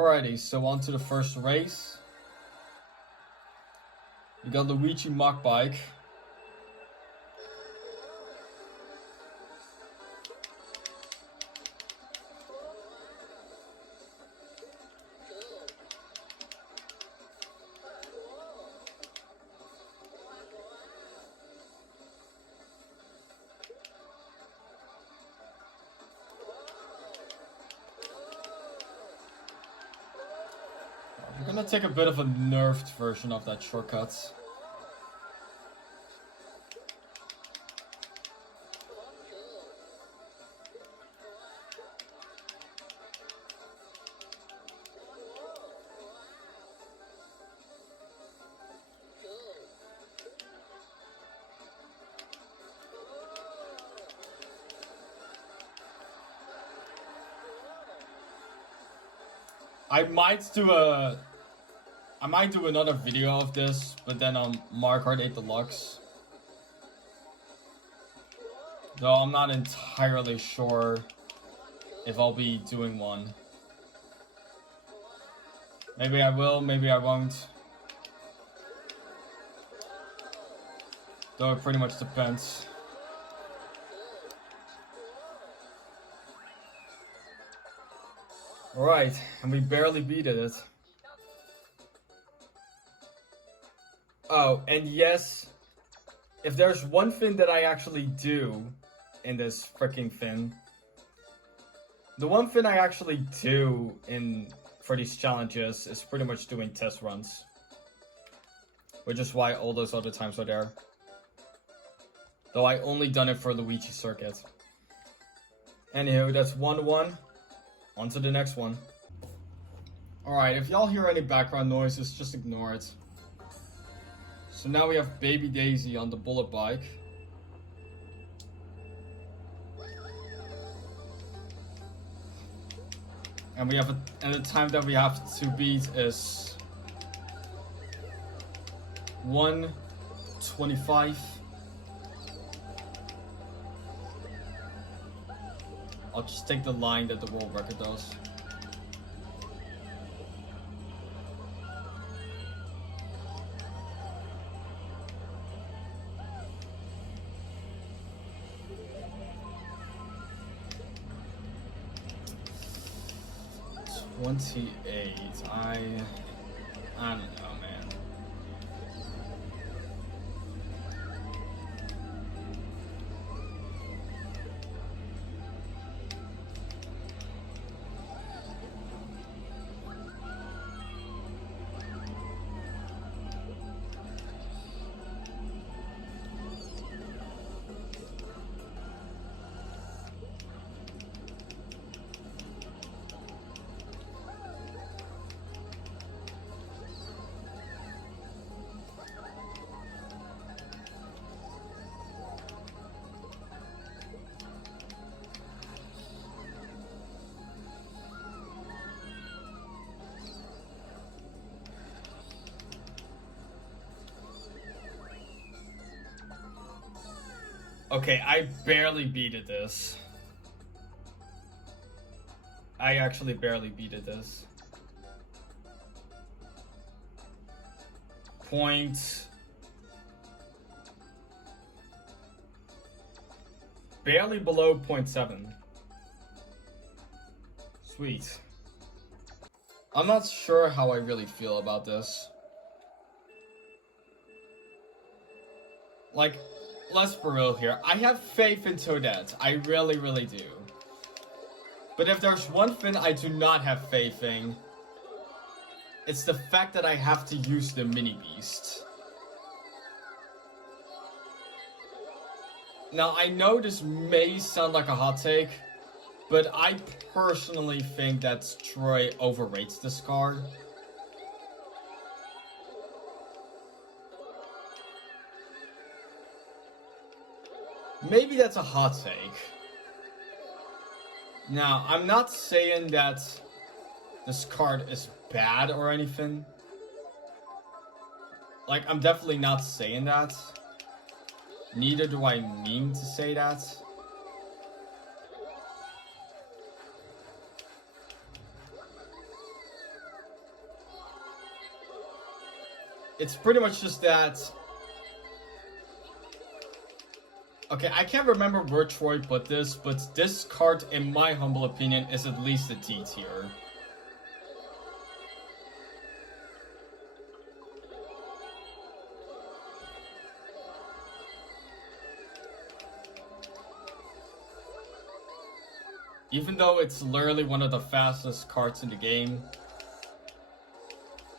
Alrighty, so on to the first race. We got Luigi Mock Bike. I'm gonna take a bit of a nerfed version of that shortcut. I might do another video of this, but then on Mario Kart 8 Deluxe. Though I'm not entirely sure if I'll be doing one. Maybe I will, maybe I won't. Though it pretty much depends. Alright, and we barely beat it. Oh, and yes, if there's one thing that I actually do in this freaking thing, the one thing I actually do for these challenges is pretty much doing test runs. Which is why all those other times are there. Though I only done it for Luigi Circuit. Anywho, that's 1-1. On to the next one. Alright, if y'all hear any background noises, just ignore it. So now we have Baby Daisy on the bullet bike. And the time that we have to beat is 1:25. I'll just take the line that the world record does. I don't know, man. Okay, I barely beated this. I actually barely beated this. Barely below 0.7. Sweet. I'm not sure how I really feel about this. Like, let's be real here. I have faith in Toadette. I really, really do. But if there's one thing I do not have faith in, it's the fact that I have to use the mini beast. Now, I know this may sound like a hot take, but I personally think that Troy overrates this card. Maybe that's a hot take. Now, I'm not saying that this card is bad or anything. Like, I'm definitely not saying that. Neither do I mean to say that. It's pretty much just that. Okay, I can't remember where Troy put this, but this card, in my humble opinion, is at least a D tier. Even though it's literally one of the fastest carts in the game,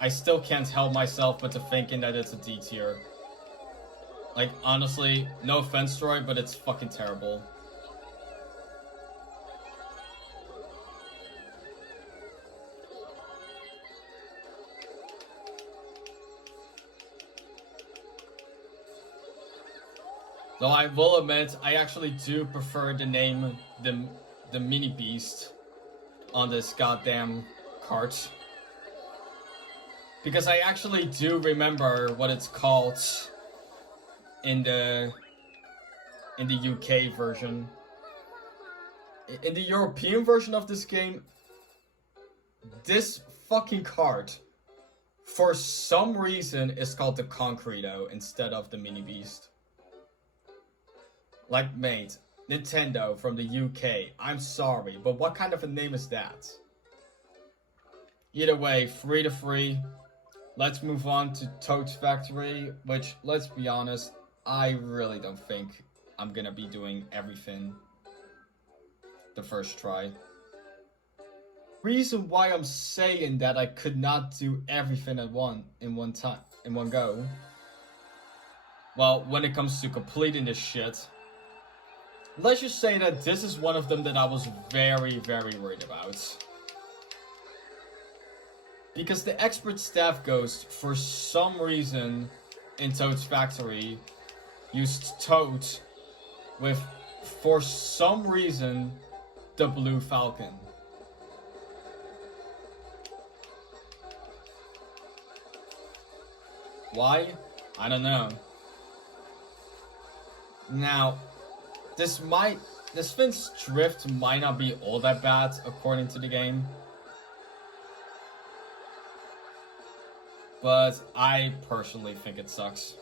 I still can't help myself but to thinking that it's a D tier. Like, honestly, no offense, Troy, but it's fucking terrible. Though I will admit, I actually do prefer the name, the mini beast on this goddamn cart. Because I actually do remember what it's called in the UK version. In the European version of this game, this fucking cart, for some reason, is called the Concreto instead of the mini beast. Like, mate, Nintendo from the UK, I'm sorry, but what kind of a name is that? Either way, free to free. Let's move on to Toad's Factory, which, let's be honest, I really don't think I'm gonna be doing everything the first try. Reason why I'm saying that I could not do everything in one go. Well, when it comes to completing this shit, let's just say that this is one of them that I was very, very worried about. Because the expert staff ghost, for some reason, in Toad's Factory, used Toad with, for some reason, the Blue Falcon. Why? I don't know. Now, this Finn's drift might not be all that bad according to the game. But I personally think it sucks.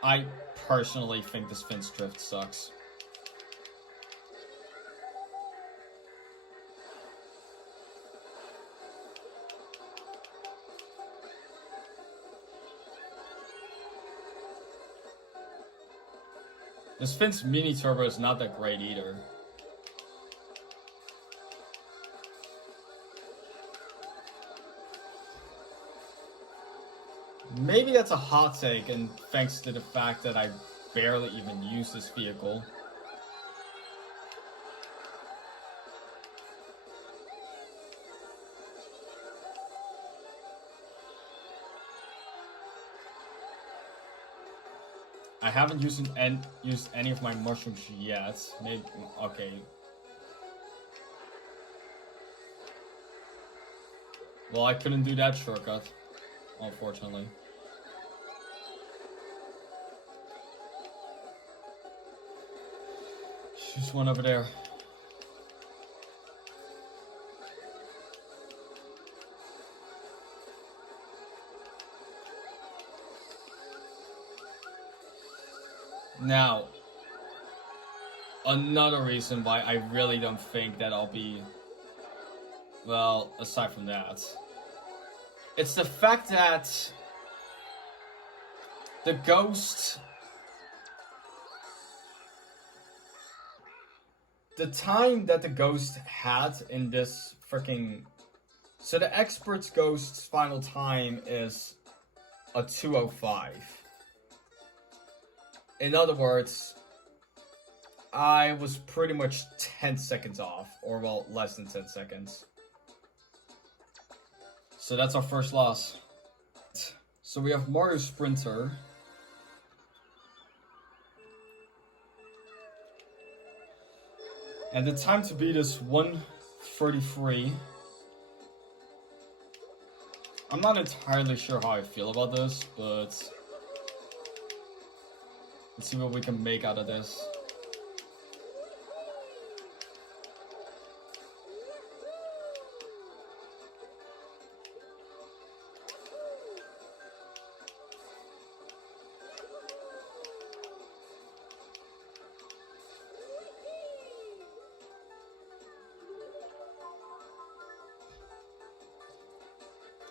I personally think this Finn's drift sucks. This Finn's mini turbo is not that great either. Maybe that's a hot take, and thanks to the fact that I barely even use this vehicle. I haven't used any of my mushrooms yet. Maybe, okay. Well, I couldn't do that shortcut, unfortunately. There's one over there. Now, another reason why I really don't think that I'll be, well, aside from that, it's the fact that the ghost, the time that the ghost had in this freaking, so the expert's ghost's final time is a 2:05. In other words, I was pretty much 10 seconds off, or well, less than 10 seconds. So that's our first loss. So we have Mario Sprinter. And the time to beat is 1:33. I'm not entirely sure how I feel about this, but let's see what we can make out of this.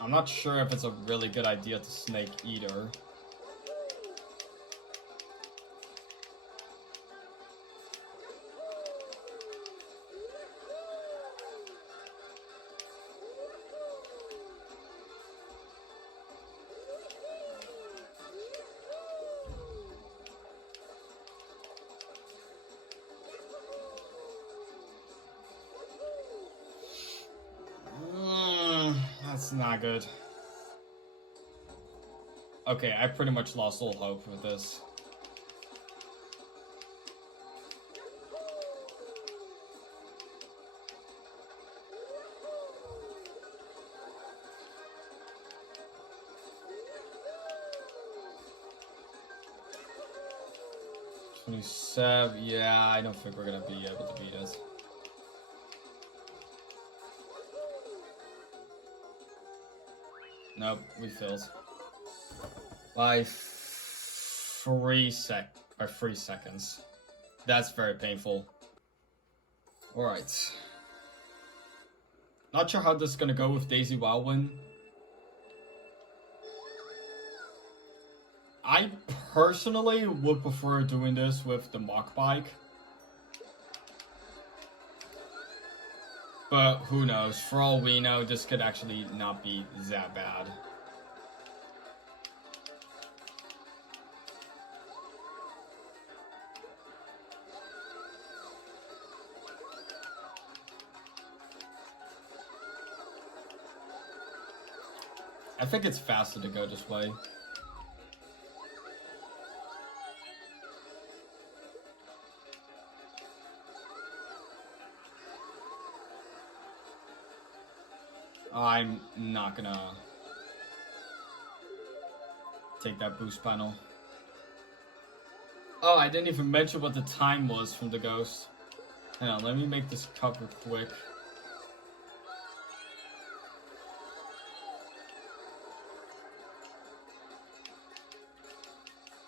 I'm not sure if it's a really good idea to snake either. That's not good. Okay, I pretty much lost all hope with this. Yeah, I don't think we're gonna be able to beat it. Nope, we failed. By 3 seconds. That's very painful. Alright. Not sure how this is gonna go with Daisy Wildwin. I personally would prefer doing this with the Mach Bike. But who knows, for all we know, this could actually not be that bad. I think it's faster to go this way. I'm not gonna take that boost panel. Oh, I didn't even mention what the time was from the ghost. Hang on, let me make this cover quick.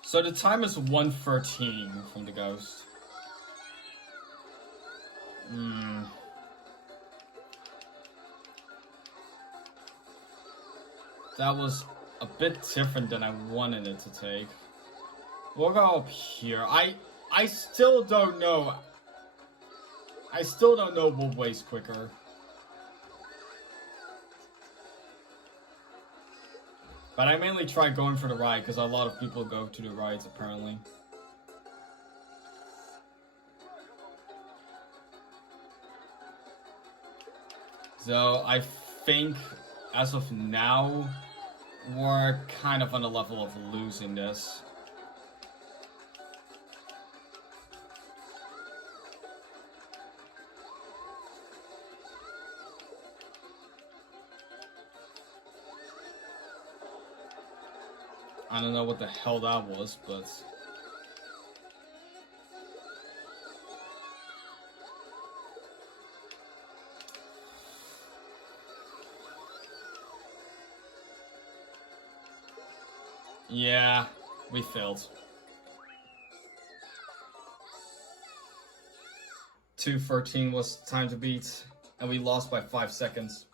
So the time is 1:13 from the ghost. That was a bit different than I wanted it to take. We'll go up here. I still don't know. I still don't know what way's quicker. But I mainly try going for the ride because a lot of people go to the rides apparently. So I think as of now, we're kind of on the level of losing this. I don't know what the hell that was, but... yeah, we failed. 2:13 was the time to beat, and we lost by 5 seconds.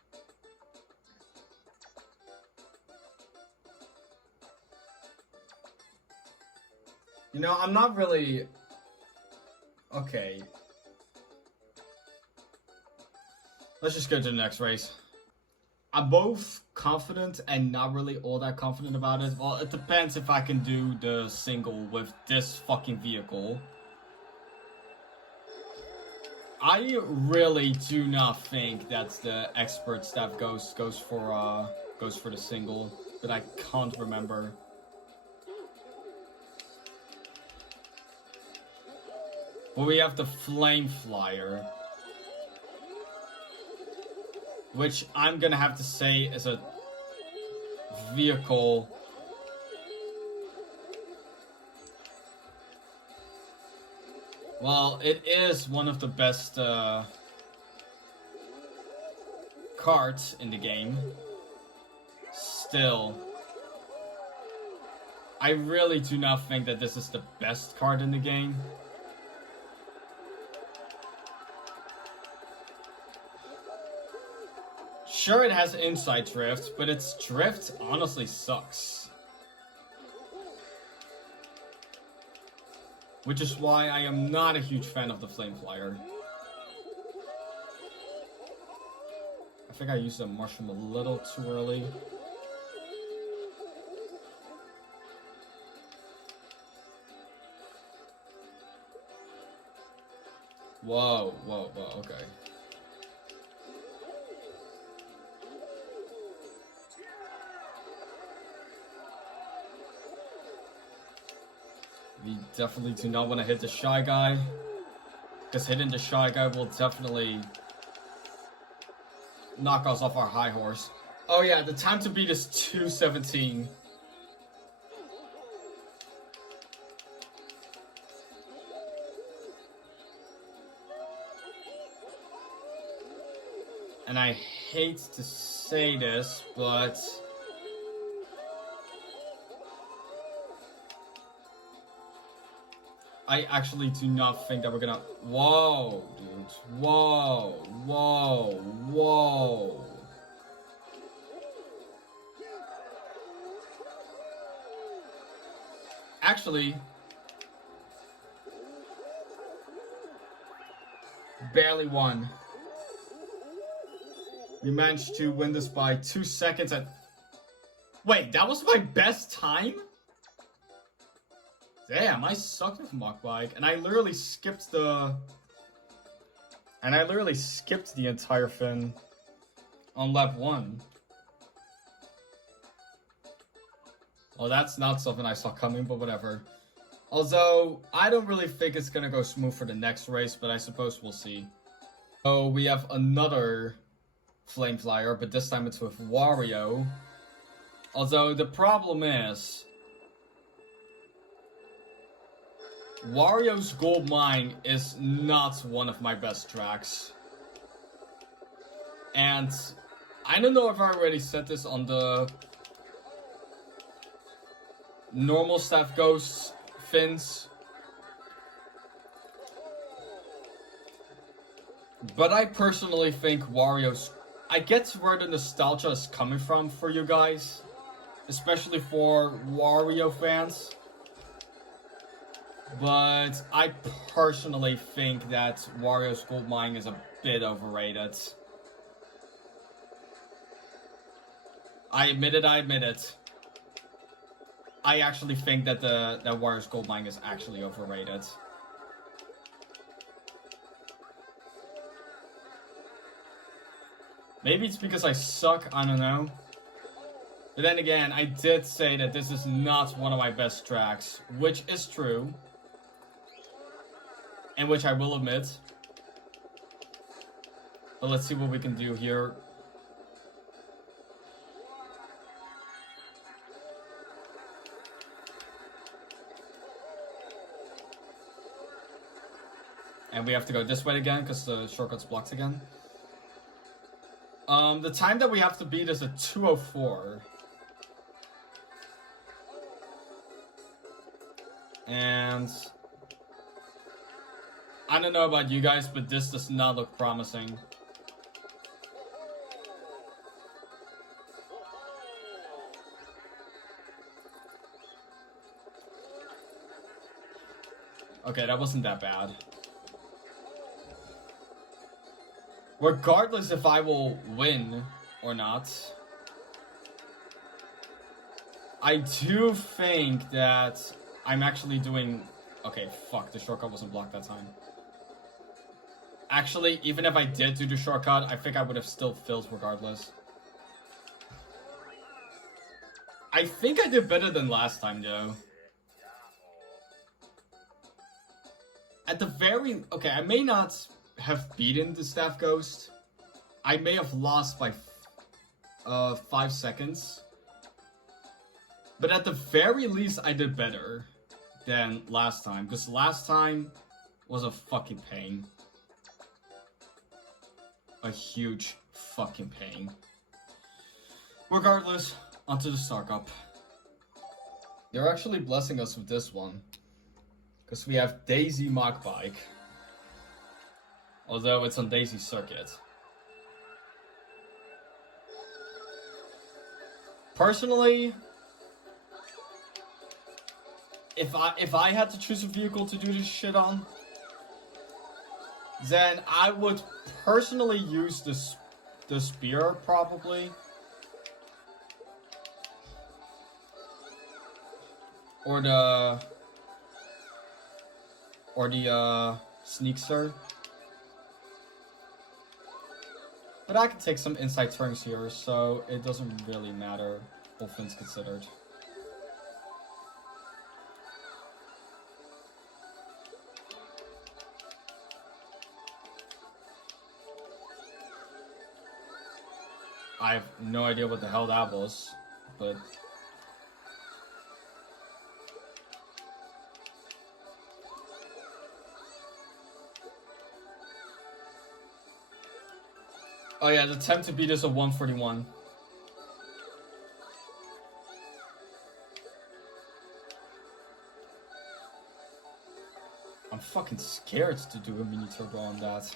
You know, I'm not really... Okay. Let's just go to the next race. I'm both confident and not really all that confident about it. Well, it depends if I can do the single with this fucking vehicle. I really do not think that's the expert stuff goes for the single, but I can't remember. But we have the Flame Flyer, which I'm gonna have to say is a vehicle well, it is one of the best karts in the game. Still, I really do not think that this is the best kart in the game. Sure, it has inside drift, but its drift honestly sucks. Which is why I am not a huge fan of the Flame Flyer. I think I used the mushroom a little too early. Whoa, whoa, whoa, okay. We definitely do not want to hit the Shy Guy, because hitting the Shy Guy will definitely knock us off our high horse. Oh yeah, the time to beat is 2:17. And I hate to say this, but I actually do not think that we're gonna... Whoa, dude. Whoa, whoa, whoa. Actually, barely won. We managed to win this by 2 seconds at... Wait, that was my best time? Damn, I sucked with Mach Bike, and I literally skipped the... entire fin on lap 1. Well, that's not something I saw coming, but whatever. Although, I don't really think it's gonna go smooth for the next race, but I suppose we'll see. So, we have another Flame Flyer, but this time it's with Wario. Although, the problem is... Wario's Gold Mine is not one of my best tracks. And I don't know if I already said this on the normal Staff Ghost fins, but I personally think Wario's... I get where the nostalgia is coming from for you guys, especially for Wario fans. But I personally think that Wario's Gold Mine is a bit overrated. I admit it. I actually think that that Wario's Gold Mine is actually overrated. Maybe it's because I suck, I don't know. But then again, I did say that this is not one of my best tracks, which is true. And which I will admit. But let's see what we can do here. And we have to go this way again, because the shortcut's blocked again. The time that we have to beat is a 2:04. And... I don't know about you guys, but this does not look promising. Okay, that wasn't that bad. Regardless if I will win or not, I do think that I'm actually doing... Okay, fuck, the shortcut wasn't blocked that time. Actually, even if I did do the shortcut, I think I would have still filled regardless. I think I did better than last time, though. At the very... Okay, I may not have beaten the Staff Ghost. I may have lost by 5 seconds. But at the very least, I did better than last time. Because last time was a fucking pain. A huge fucking pain. Regardless, onto the Star Cup. They're actually blessing us with this one. Because we have Daisy Mach Bike. Although it's on Daisy Circuit. Personally, if I had to choose a vehicle to do this shit on, then I would personally use the spear probably, or the sneakster. But I could take some inside turns here, so it doesn't really matter, all things considered. I have no idea what the hell that was, but... Oh yeah, the attempt to beat is a 141. I'm fucking scared to do a mini turbo on that.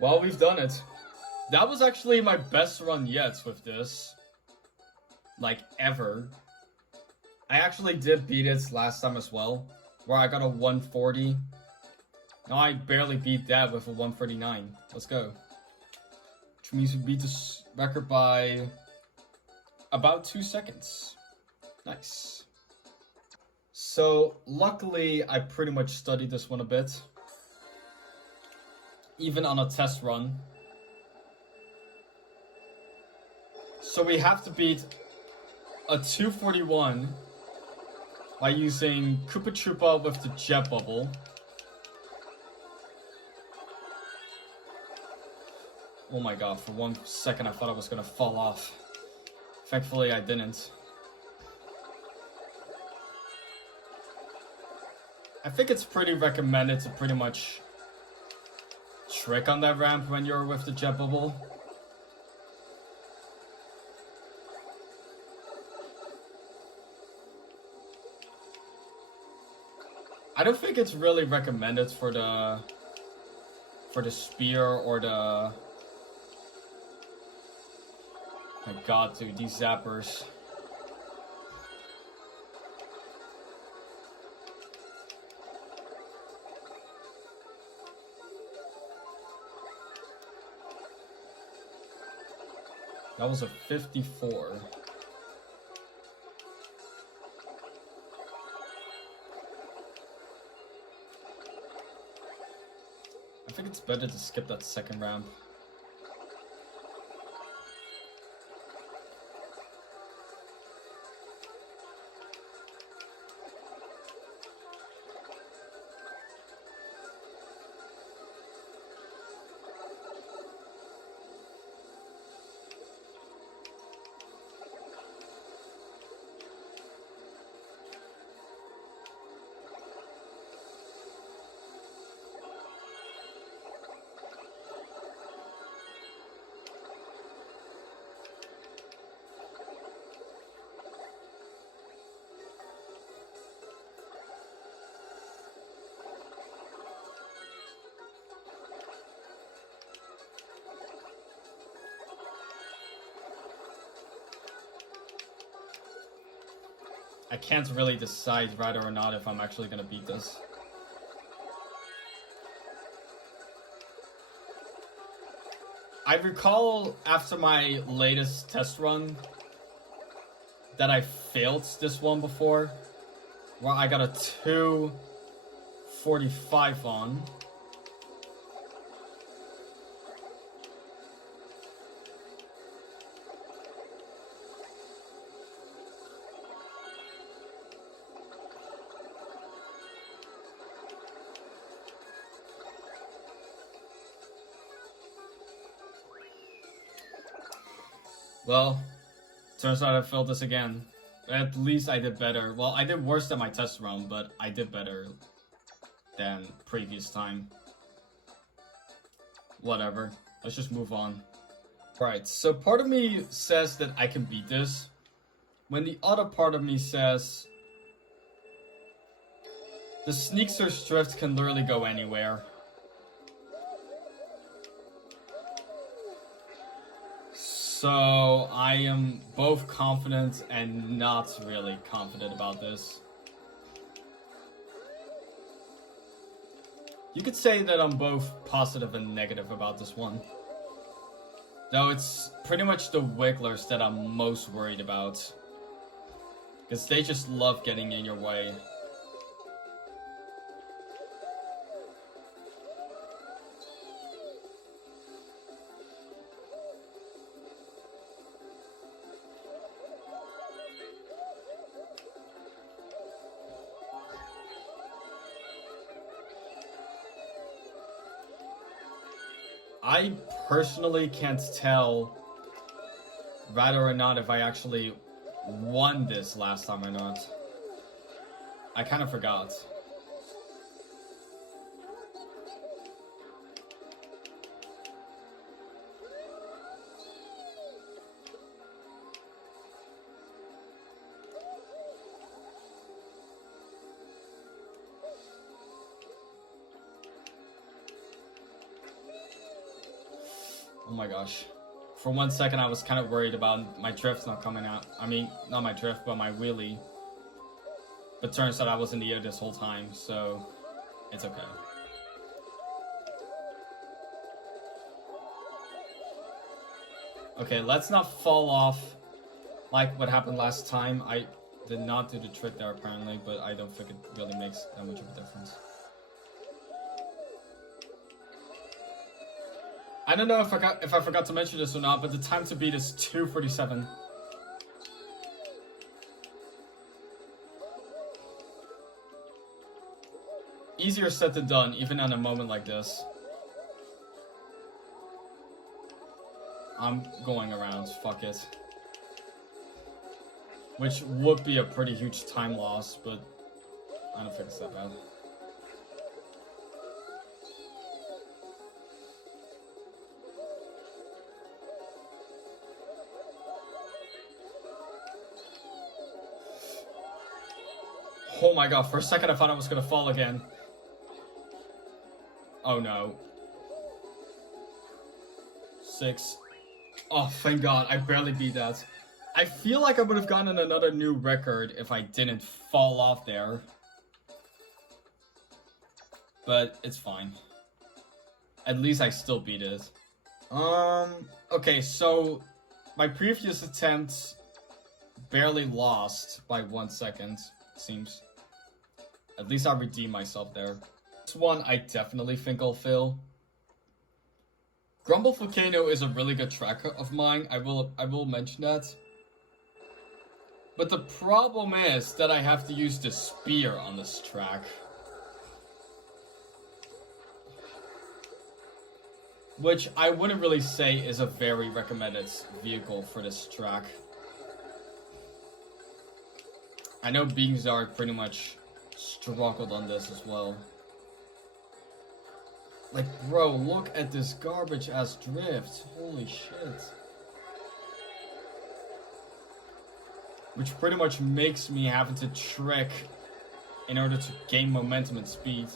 Well, we've done it. That was actually my best run yet with this. Like, ever. I actually did beat it last time as well, where I got a 140. Now I barely beat that with a 139. Let's go. Which means we beat this record by about 2 seconds. Nice. So, luckily, I pretty much studied this one a bit. Even on a test run. So we have to beat a 241 by using Koopa Troopa with the jet bubble. Oh my god, for 1 second I thought I was gonna fall off. Thankfully I didn't. I think it's pretty recommended to pretty much trick on that ramp when you're with the jet bubble. I don't think it's really recommended for the spear or the... My god, dude, these zappers. That was a 54. I think it's better to skip that second ramp. I can't really decide whether or not if I'm actually gonna beat this. I recall after my latest test run that I failed this one before, where I got a 245 on. Well, turns out I failed this again. At least I did better. Well, I did worse than my test round, but I did better than previous time. Whatever. Let's just move on. Right, so part of me says that I can beat this, when the other part of me says the Sneakster's drift can literally go anywhere. So I am both confident and not really confident about this. You could say that I'm both positive and negative about this one. Though it's pretty much the Wigglers that I'm most worried about. Because they just love getting in your way. I personally can't tell whether or not if I actually won this last time or not. I kind of forgot. Oh my gosh. For 1 second I was kind of worried about my drift not coming out. I mean, not my drift, but my wheelie. But turns out I was in the air this whole time, so it's okay. Okay, let's not fall off like what happened last time. I did not do the trick there apparently, but I don't think it really makes that much of a difference. I don't know if I forgot to mention this or not, but the time to beat is 2:47. Easier said than done, even on a moment like this. I'm going around, fuck it. Which would be a pretty huge time loss, but I don't think it's that bad. Oh my god, for a second I thought I was gonna fall again. Oh no. 6. Oh, thank god, I barely beat that. I feel like I would have gotten another new record if I didn't fall off there. But it's fine. At least I still beat it. Okay, so my previous attempts barely lost by 1 second, it seems. At least I redeemed myself there. This one I definitely think I'll fail. Grumble Volcano is a really good track of mine. I will mention that. But the problem is that I have to use the spear on this track. Which I wouldn't really say is a very recommended vehicle for this track. I know Beansard pretty much struggled on this as well. Like, bro, look at this garbage ass drift. Holy shit. Which pretty much makes me having to trick in order to gain momentum and speed.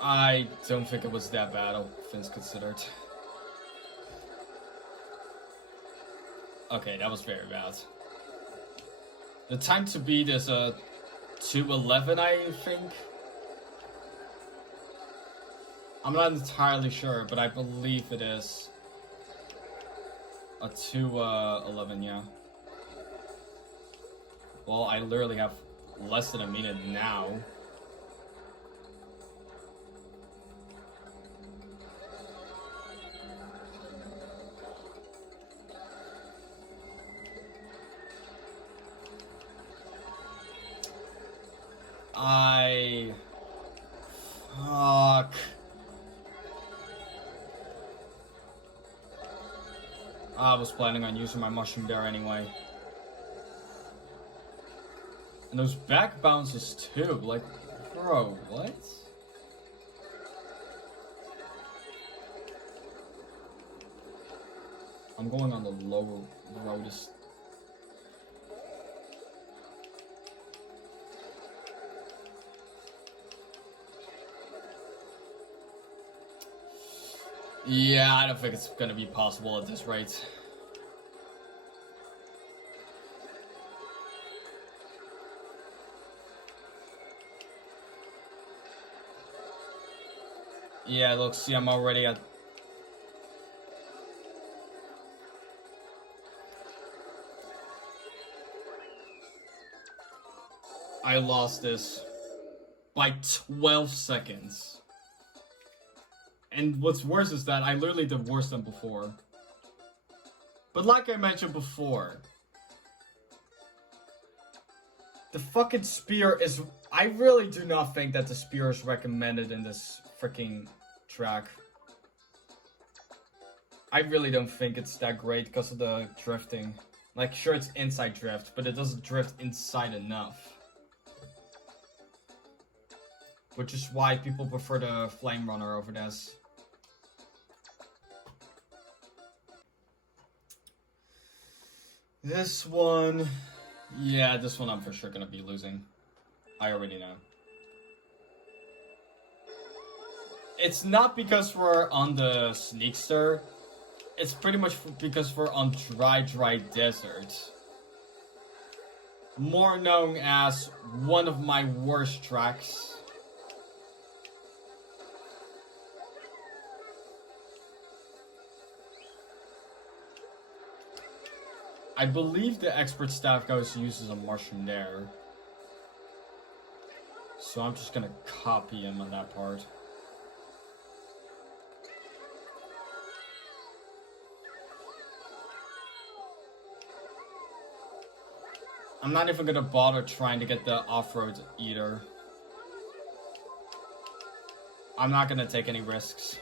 I don't think it was that bad, all things considered. Okay, that was very bad. The time to beat is a 2:11, I think. I'm not entirely sure, but I believe it is a 2:11, yeah. Well, I literally have less than a minute now. I was planning on using my mushroom there anyway. And those back bounces too, like, bro, what? I'm going on the lower road. Yeah, I don't think it's gonna be possible at this rate. Yeah, look, see, I'm already at... I lost this by 12 seconds. And what's worse is that I literally did worse than before. But like I mentioned before, the fucking spear is... I really do not think that the spear is recommended in this freaking track. I really don't think it's that great because of the drifting. Like, sure, it's inside drift, but it doesn't drift inside enough. Which is why people prefer the Flame Runner over this. This one... Yeah, this one I'm for sure gonna be losing. I already know. It's not because we're on the Sneakster. It's pretty much because we're on Dry Desert. More known as one of my worst tracks. I believe the expert staff goes uses a mushroom there. So I'm just gonna copy him on that part. I'm not even gonna bother trying to get the off-road either. I'm not gonna take any risks.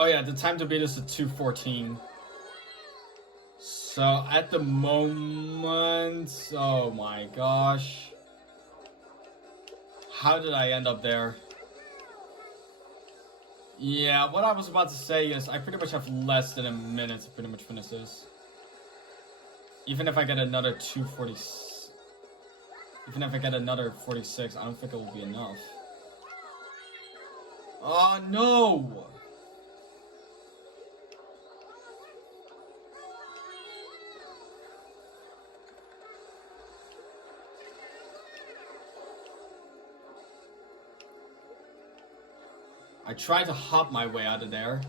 Oh yeah, the time to beat is at 2:14. So at the moment, oh my gosh. How did I end up there? Yeah, what I was about to say is I pretty much have less than a minute to pretty much finish this. Even if I get another 2:40, even if I get another 46, I don't think it will be enough. Oh no! I tried to hop my way out of there.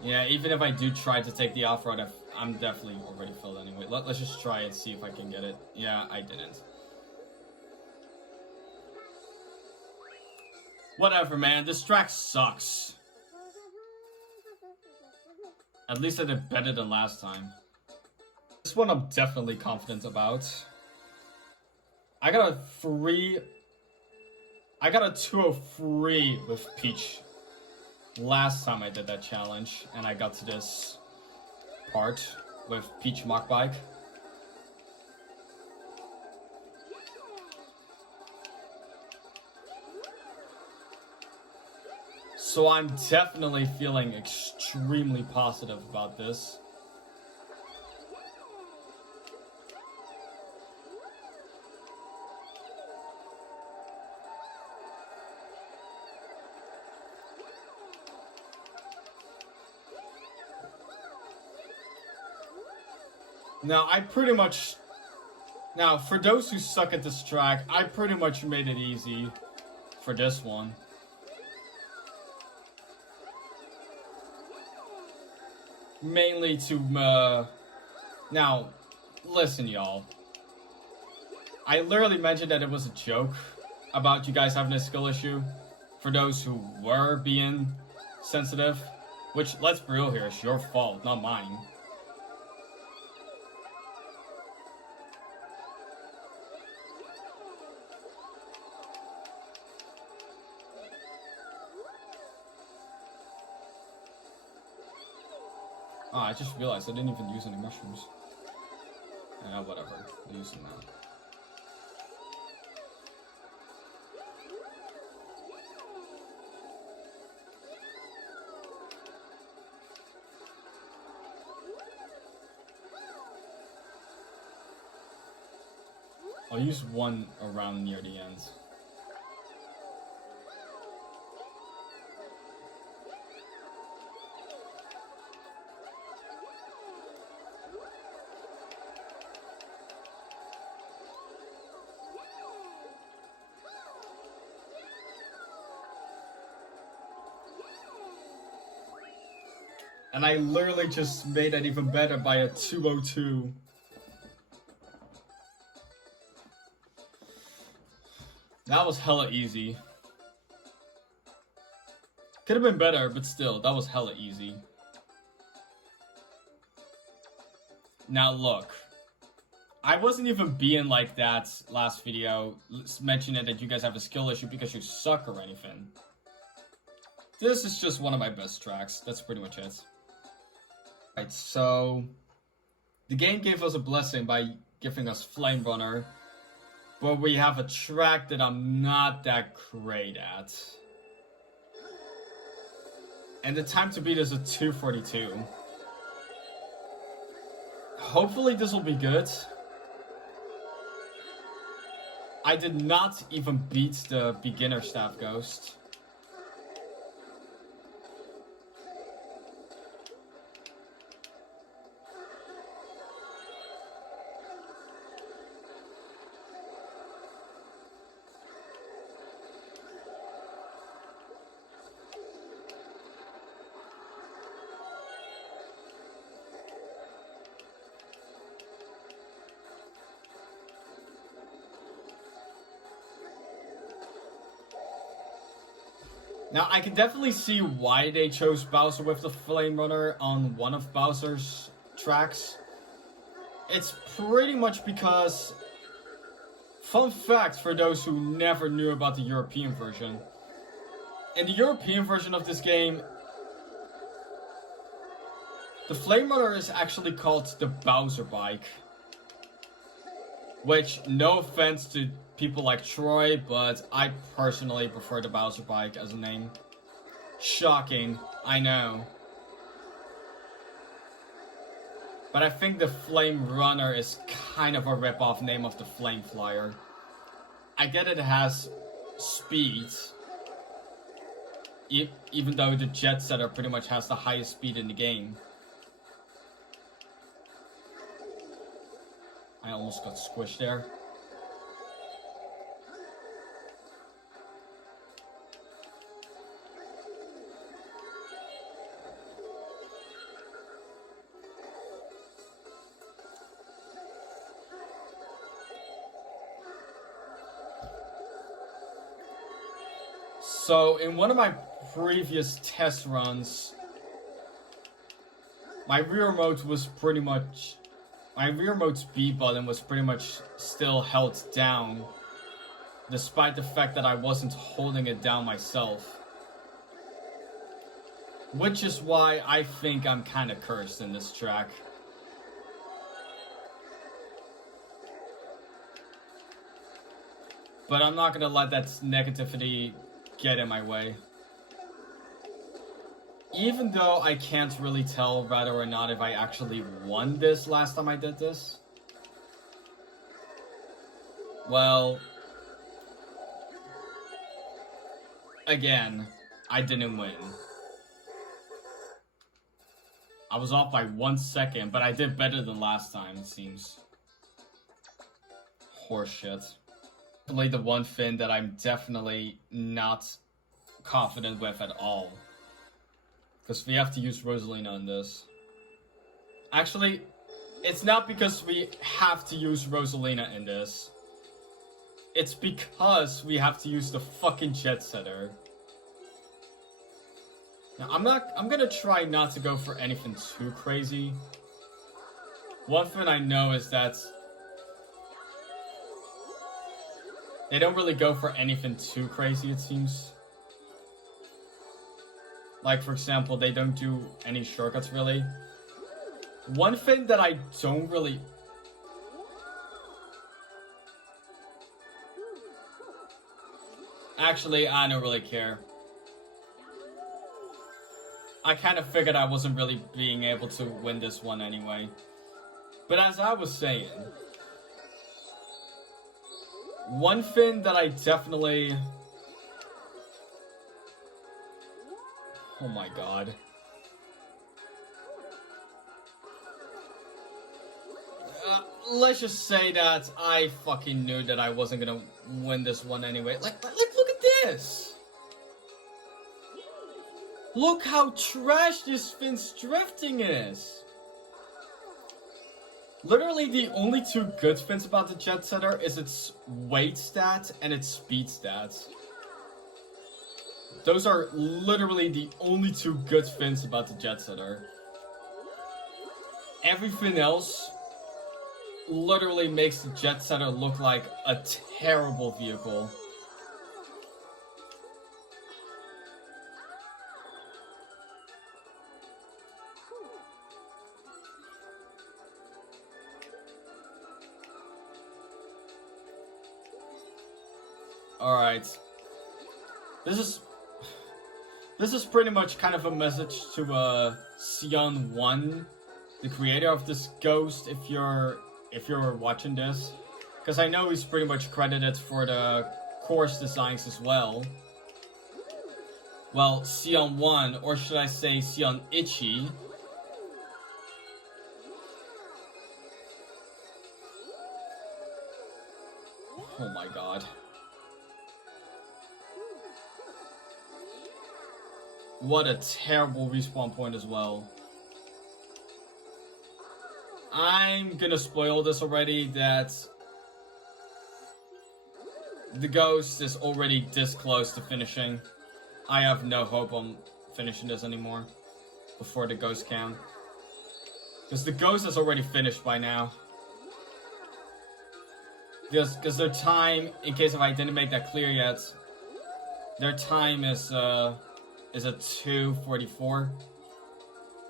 Yeah, even if I do try to take the off-road, I'm definitely already filled anyway. Let's just try and see if I can get it. Yeah, I didn't. Whatever, man. This track sucks. At least I did better than last time. This one I'm definitely confident about. I got a 203 with Peach last time I did that challenge, and I got to this part with Peach Mock Bike. So I'm definitely feeling extremely positive about this. Now, I pretty much Now, for those who suck at this track, I pretty much made it easy for this one. Mainly to, now, listen, y'all. I literally mentioned that it was a joke about you guys having a skill issue. For those who were being sensitive. Which, let's be real here, it's your fault, not mine. I just realized I didn't even use any mushrooms. Whatever. I'll use them now. I'll use one around near the end. And I literally just made it even better by a 202. That was hella easy. Could have been better, but still, that was hella easy. Now look. I wasn't even being like that last video, mentioning that you guys have a skill issue because you suck or anything. This is just one of my best tracks. That's pretty much it. Right, so the game gave us a blessing by giving us Flame Runner, but we have a track that I'm not that great at. And the time to beat is a 2:42. Hopefully this will be good. I did not even beat the beginner staff ghost. Now, I can definitely see why they chose Bowser with the Flame Runner on one of Bowser's tracks. It's pretty much because... Fun fact for those who never knew about the European version. In the European version of this game, the Flame Runner is actually called the Bowser Bike. Which, no offense to people like Troy, but I personally prefer the Bowser Bike as a name. Shocking, I know. But I think the Flame Runner is kind of a rip-off name of the Flame Flyer. I get it has speed, even though the Jet Setter pretty much has the highest speed in the game. I almost got squished there. So, in one of my previous test runs, my rear remote's B button was pretty much still held down, despite the fact that I wasn't holding it down myself. Which is why I think I'm kinda cursed in this track. But I'm not gonna let that negativity get in my way. Even though I can't really tell whether or not if I actually won this last time I did this. Well, again, I didn't win. I was off by 1 second, but I did better than last time, it seems. horseshit. Probably the one fin that I'm definitely not confident with at all. Because we have to use Rosalina on this. Actually, it's not because we have to use Rosalina in this. It's because we have to use the fucking Jet Setter. Now, I'm gonna try not to go for anything too crazy. One thing I know is that they don't really go for anything too crazy, it seems. Like, for example, they don't do any shortcuts, really. One thing that I don't really... Actually, I don't really care. I kind of figured I wasn't really being able to win this one anyway. But as I was saying, one thing that I definitely... Oh my god. Let's just say that I fucking knew that I wasn't gonna win this one anyway. Like, look at this! Look how trash this Finn's drifting is! Literally the only two good things about the Jet Setter is its weight stat and its speed stats. Those are literally the only two good things about the Jet Setter. Everything else literally makes the Jet Setter look like a terrible vehicle. Alright. This is pretty much kind of a message to Sion1, the creator of this ghost, if you're watching this. Because I know he's pretty much credited for the course designs as well. Well, Sion1, or should I say Sion Ichi. Oh my god. What a terrible respawn point as well. I'm gonna spoil this already, that the ghost is already this close to finishing. I have no hope on finishing this anymore before the ghost can. Because the ghost is already finished by now. Because their time, in case if I didn't make that clear yet, their time is a 2:44.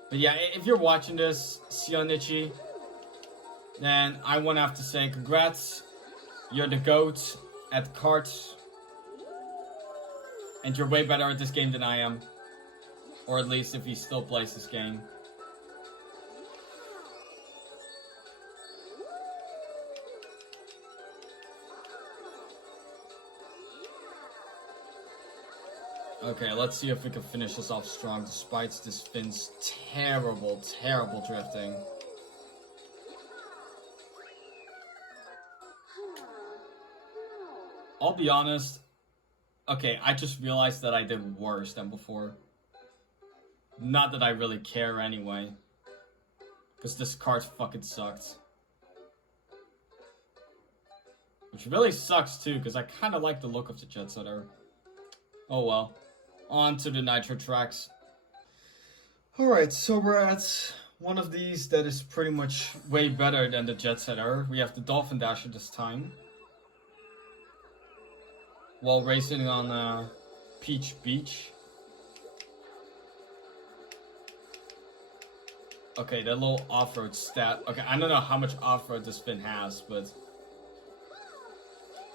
But yeah, if you're watching this, Sionichi, then I want to have to say congrats. You're the GOAT at Kart. And you're way better at this game than I am. Or at least if he still plays this game. Okay, let's see if we can finish this off strong despite this Finn's terrible, terrible drifting. I'll be honest. Okay, I just realized that I did worse than before. Not that I really care anyway. Because this cart fucking sucked. Which really sucks too, because I kind of like the look of the Jet Setter. Oh well. On to the Nitro tracks. Alright, so we're at one of these that is pretty much way better than the Jet Setter. We have the Dolphin Dasher this time. While racing on Peach Beach. Okay, that little off-road stat. Okay, I don't know how much off-road this Finn has, but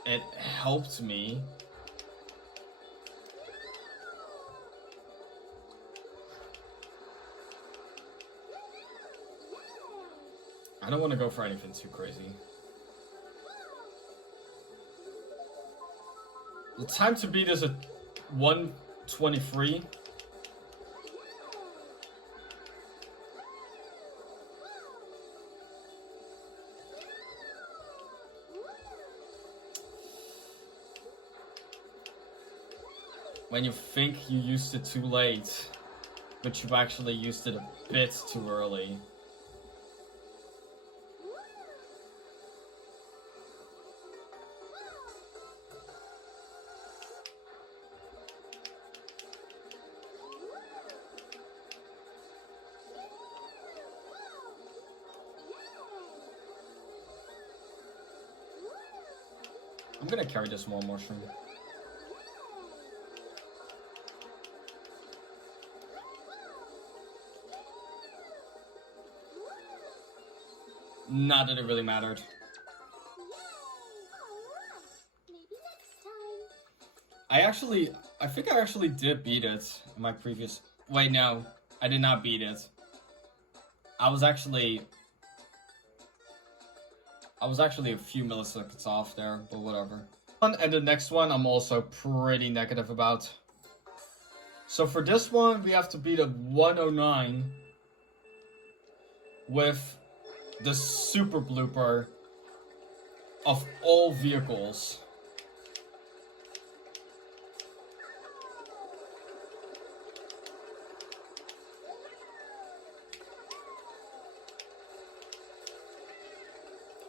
it helped me. I don't want to go for anything too crazy. The time to beat is at 1:23. when you think you used it too late, but you've actually used it a bit too early. I'm gonna carry this small mushroom. Not that it really mattered. I think I actually did beat it in my previous... Wait, no. I did not beat it. I was actually a few milliseconds off there, but whatever. And the next one I'm also pretty negative about. So for this one, we have to beat a 109 with the super blooper of all vehicles.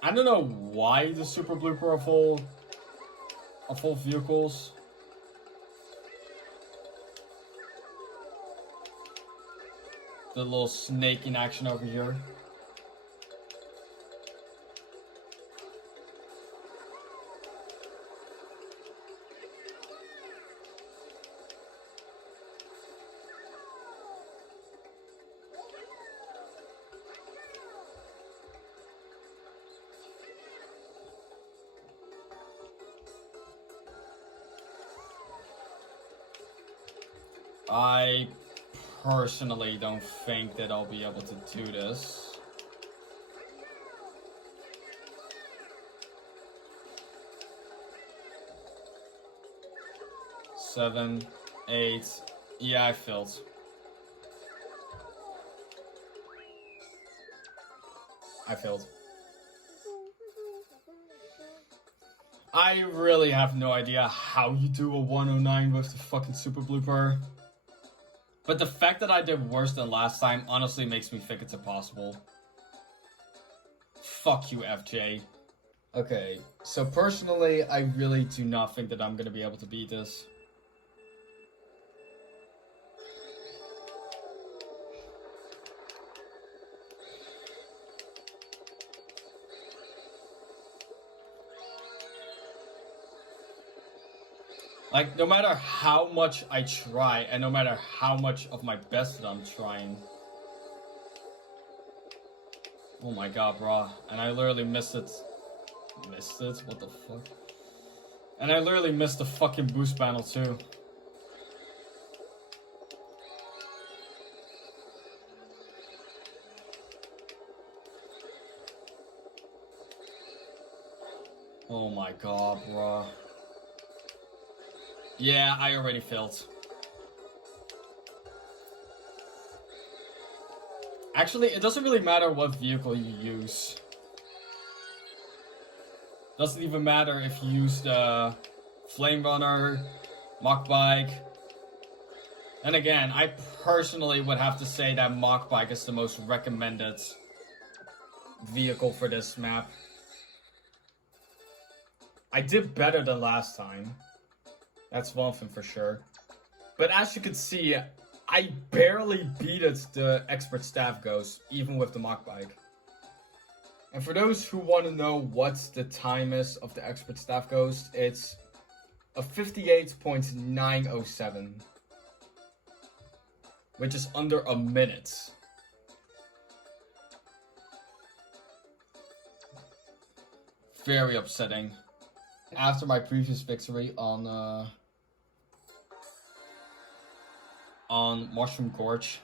I don't know why the super blooper of all vehicles. The little snake in action over here. I personally don't think that I'll be able to do this. Seven, 8. Yeah, I failed. I really have no idea how you do a 109 with the fucking super blooper. But the fact that I did worse than last time honestly makes me think it's impossible. Fuck you, FJ. Okay, so personally, I really do not think that I'm gonna be able to beat this. Like, no matter how much I try, and no matter how much of my best that I'm trying. Oh my god, bro. And I literally missed it. Missed it? What the fuck? And I literally missed the fucking boost panel, too. Oh my god, bro. Yeah, I already failed. Actually, it doesn't really matter what vehicle you use. Doesn't even matter if you use the Flame Runner, Mach Bike. And again, I personally would have to say that Mach Bike is the most recommended vehicle for this map. I did better than last time. That's one thing for sure. But as you can see, I barely beat it the Expert Staff Ghost, even with the Mach Bike. And for those who want to know what the time is of the Expert Staff Ghost, it's a 58.907. Which is under a minute. Very upsetting. After my previous victory on Mushroom Gorge,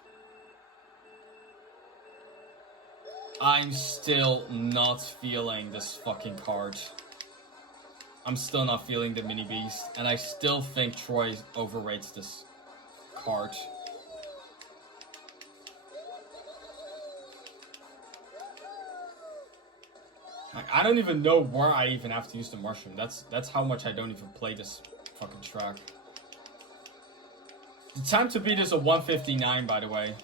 I'm still not feeling this fucking card. I'm still not feeling the mini beast, and I still think Troy overrates this card. I don't even know where I even have to use the mushroom. That's how much I don't even play this fucking track. The time to beat is a 1:59, by the way.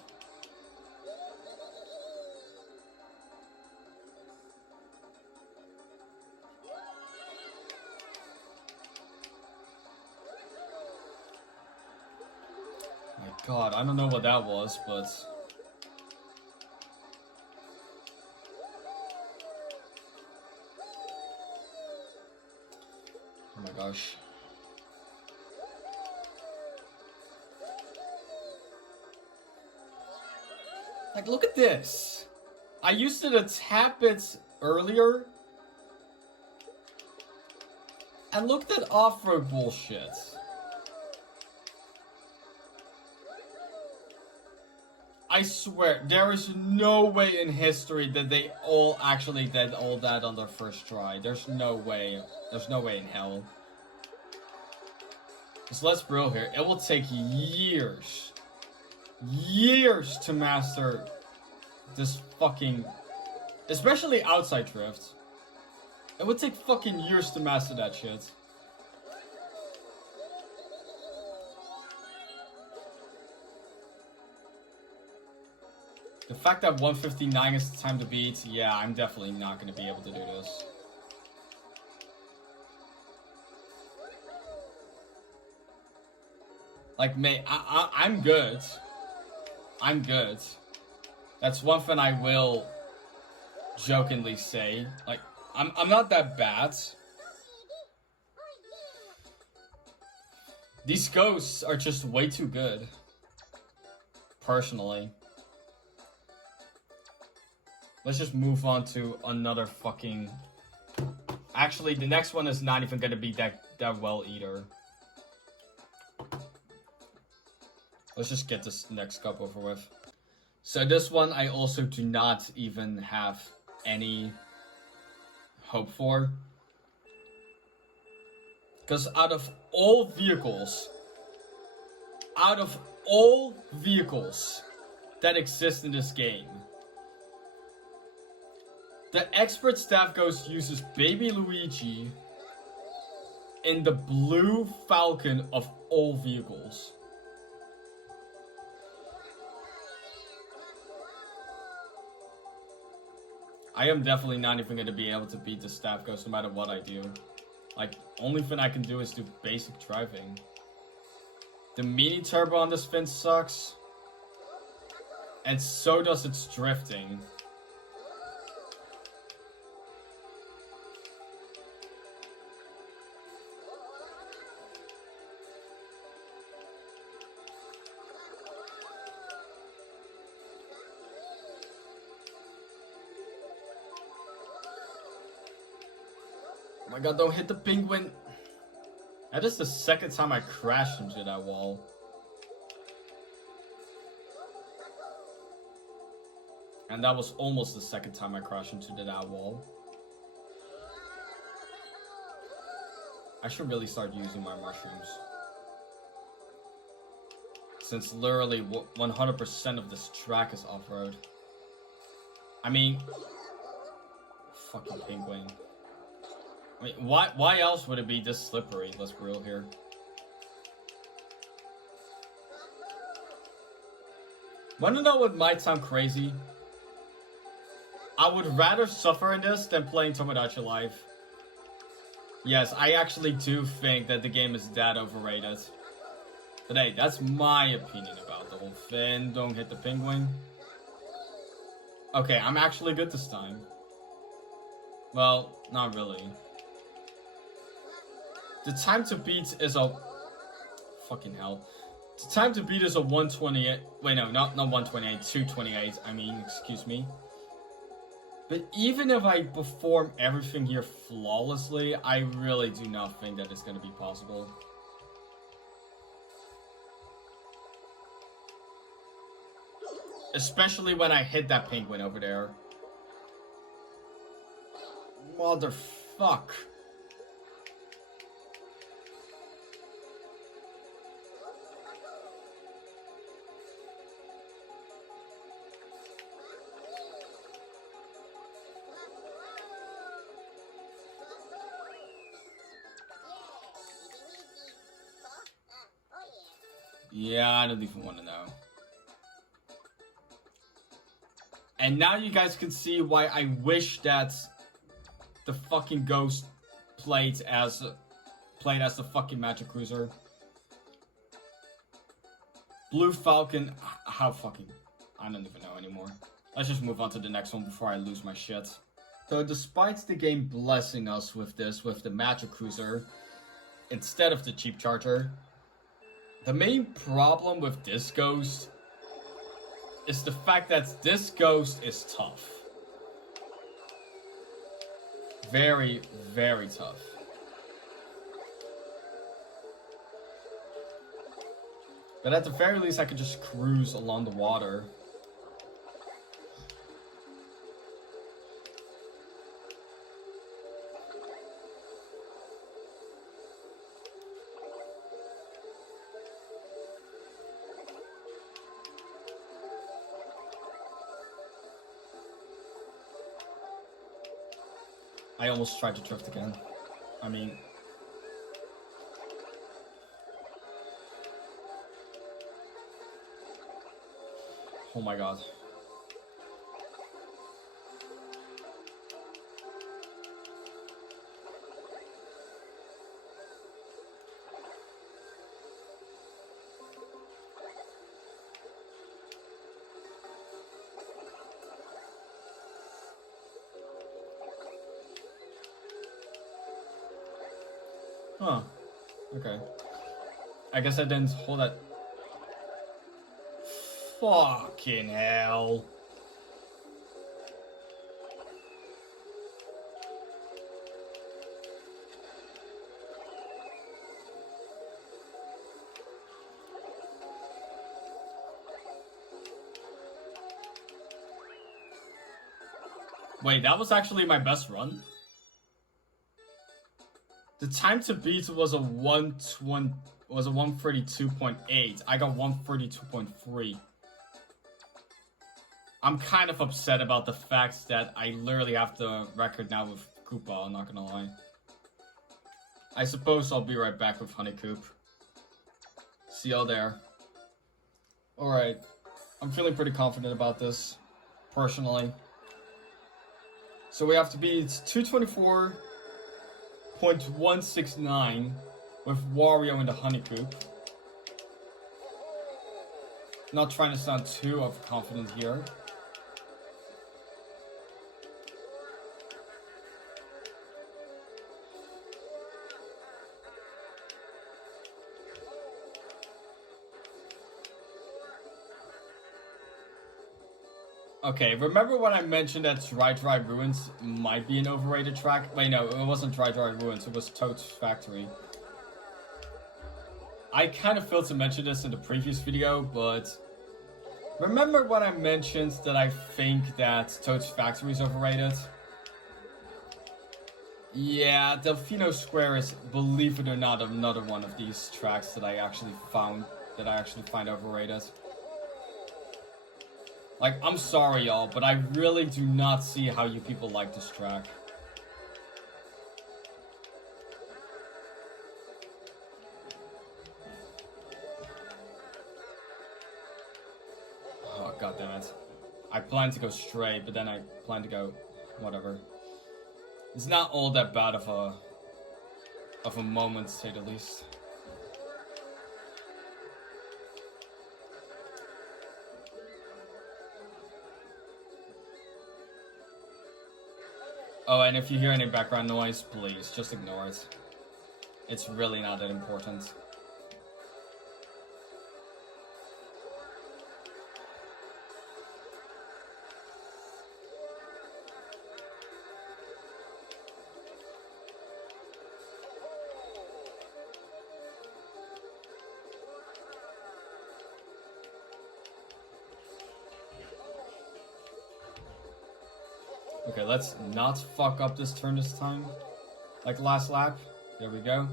My God, I don't know what that was, but... Oh my gosh. Like, look at this. I used it a tad bit earlier. And look at that off-road bullshit. I swear, there is no way in history that they all actually did all that on their first try. There's no way. There's no way in hell. Because let's be real here, it will take years. Years to master this fucking... Especially outside drift. It would take fucking years to master that shit. The fact that 1:59 is the time to beat, yeah, I'm definitely not going to be able to do this. Like, mate, I'm good. I'm good. That's one thing I will jokingly say. Like, I'm not that bad. These ghosts are just way too good. Personally. Let's just move on to another fucking... Actually, the next one is not even gonna be that well either. Let's just get this next cup over with. So this one I also do not even have any hope for. Because out of all vehicles that exist in this game, the expert staff ghost uses Baby Luigi in the blue Falcon of all vehicles. I am definitely not even going to be able to beat the staff ghost no matter what I do. Like, only thing I can do is do basic driving. The mini turbo on this fin sucks. And so does its drifting. Oh my God, don't hit the penguin. That is the second time I crashed into that wall. And that was almost the second time I crashed into that wall. I should really start using my mushrooms. Since literally 100% of this track is off-road. I mean... Fucking penguin. I mean, why else would it be this slippery? Let's be real here. Wanna know what might sound crazy? I would rather suffer in this than playing Tomodachi Life. Yes, I actually do think that the game is that overrated. But hey, that's my opinion about the whole thing. Don't hit the penguin. Okay, I'm actually good this time. Well, not really. The time to beat is a... Fucking hell. The time to beat is a 128... Wait, no, not 128. 228, I mean, excuse me. But even if I perform everything here flawlessly, I really do not think that it's going to be possible. Especially when I hit that penguin over there. Motherfuck. Yeah, I don't even want to know. And now you guys can see why I wish that the fucking Ghost played as the fucking Magic Cruiser. Blue Falcon, how fucking... I don't even know anymore. Let's just move on to the next one before I lose my shit. So despite the game blessing us with the Magic Cruiser, instead of the cheap charger, the main problem with this Ghost is the fact that this Ghost is tough. Very, very tough. But at the very least, I could just cruise along the water. I almost tried to drift again. I mean... Oh my god. Huh. Okay. I guess I didn't hold that. Fucking hell. Wait, that was actually my best run? The time to beat was a 132.8. I got 132.3. I'm kind of upset about the fact that I literally have the record now with Koopa, I'm not gonna lie. I suppose I'll be right back with Honeycoop. See y'all there. Alright. I'm feeling pretty confident about this, personally. So we have to beat 224.169 with Wario in the Honeycoop. Not trying to sound too overconfident here. Okay, remember when I mentioned that Dry Dry Ruins might be an overrated track? Wait, no, it wasn't Dry Dry Ruins, it was Toad's Factory. I kind of failed to mention this in the previous video, but... remember when I mentioned that I think that Toad's Factory is overrated? Yeah, Delfino Square is, believe it or not, another one of these tracks that I actually find overrated. Like, I'm sorry, y'all, but I really do not see how you people like this track. Oh, goddammit. I planned to go straight, but then I planned to go... whatever. It's not all that bad of a moment, to say the least. Oh, and if you hear any background noise, please, just ignore it. It's really not that important. Okay, let's not fuck up this turn this time. Like last lap. There we go.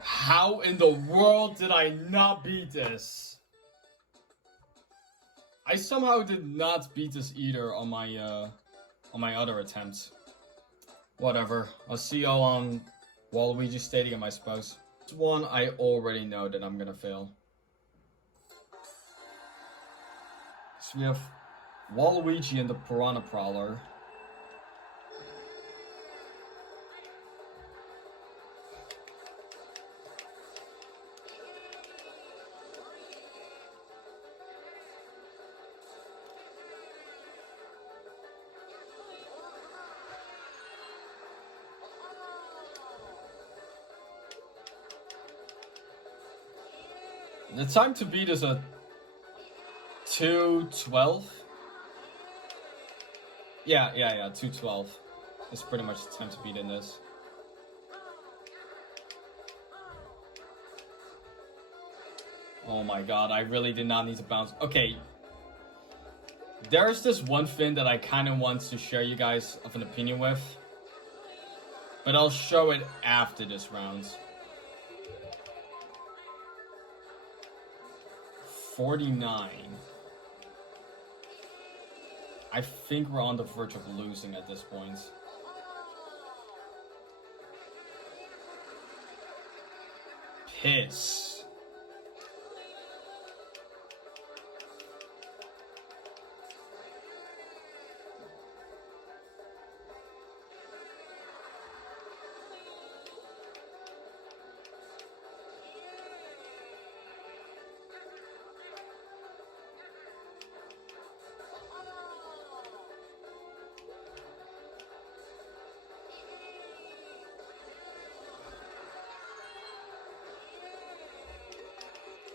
How in the world did I not beat this? I somehow did not beat this either on my other attempts. Whatever. I'll see y'all on Waluigi Stadium, I suppose. This one I already know that I'm gonna fail. So we have Waluigi and the Piranha Prowler. The time to beat is a 2:12. Yeah, 2:12. It's pretty much the time to beat in this. Oh my god, I really did not need to bounce. Okay. There's this one fin that I kind of want to share you guys of an opinion with. But I'll show it after this round. 49. I think we're on the verge of losing at this point. Piss.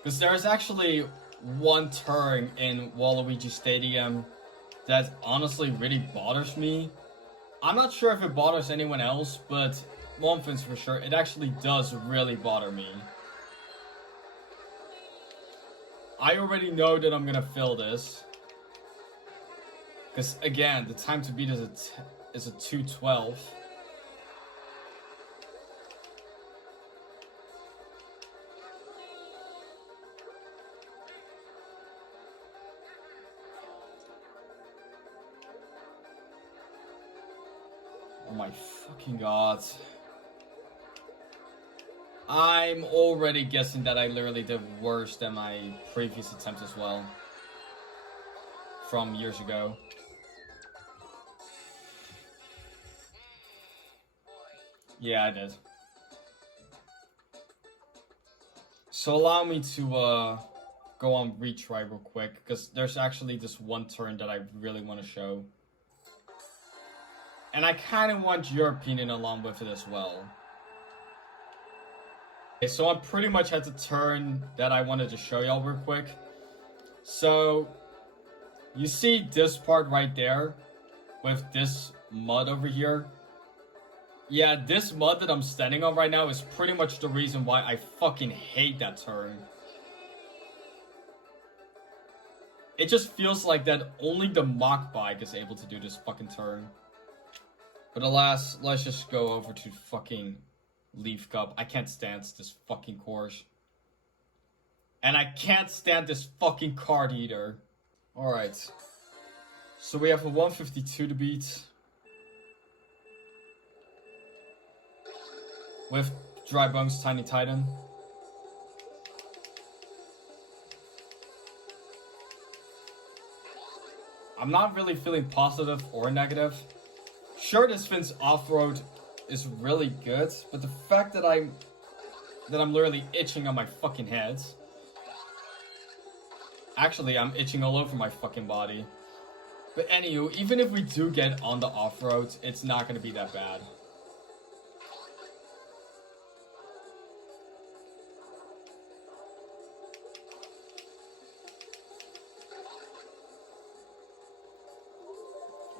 Because there's actually one turn in Waluigi Stadium that honestly really bothers me. I'm not sure if it bothers anyone else, but one thing's for sure, it actually does really bother me. I already know that I'm gonna fail this. Because again, the time to beat is a 2:12. Oh my fucking god. I'm already guessing that I literally did worse than my previous attempts as well. From years ago. Yeah, I did. So allow me to go on retry real quick, because there's actually this one turn that I really want to show. And I kind of want your opinion along with it as well. Okay, so I'm pretty much at the turn that I wanted to show y'all real quick. So, you see this part right there with this mud over here? Yeah, this mud that I'm standing on right now is pretty much the reason why I fucking hate that turn. It just feels like that only the Mach bike is able to do this fucking turn. But alas, let's just go over to fucking Leaf Cup. I can't stand this fucking course. And I can't stand this fucking card either. Alright. So we have a 152 to beat. With Dry Bones Tiny Titan. I'm not really feeling positive or negative. Sure, this Finn's off-road is really good, but the fact that I'm literally itching on my fucking head. Actually, I'm itching all over my fucking body. But anywho, even if we do get on the off-road, it's not gonna be that bad.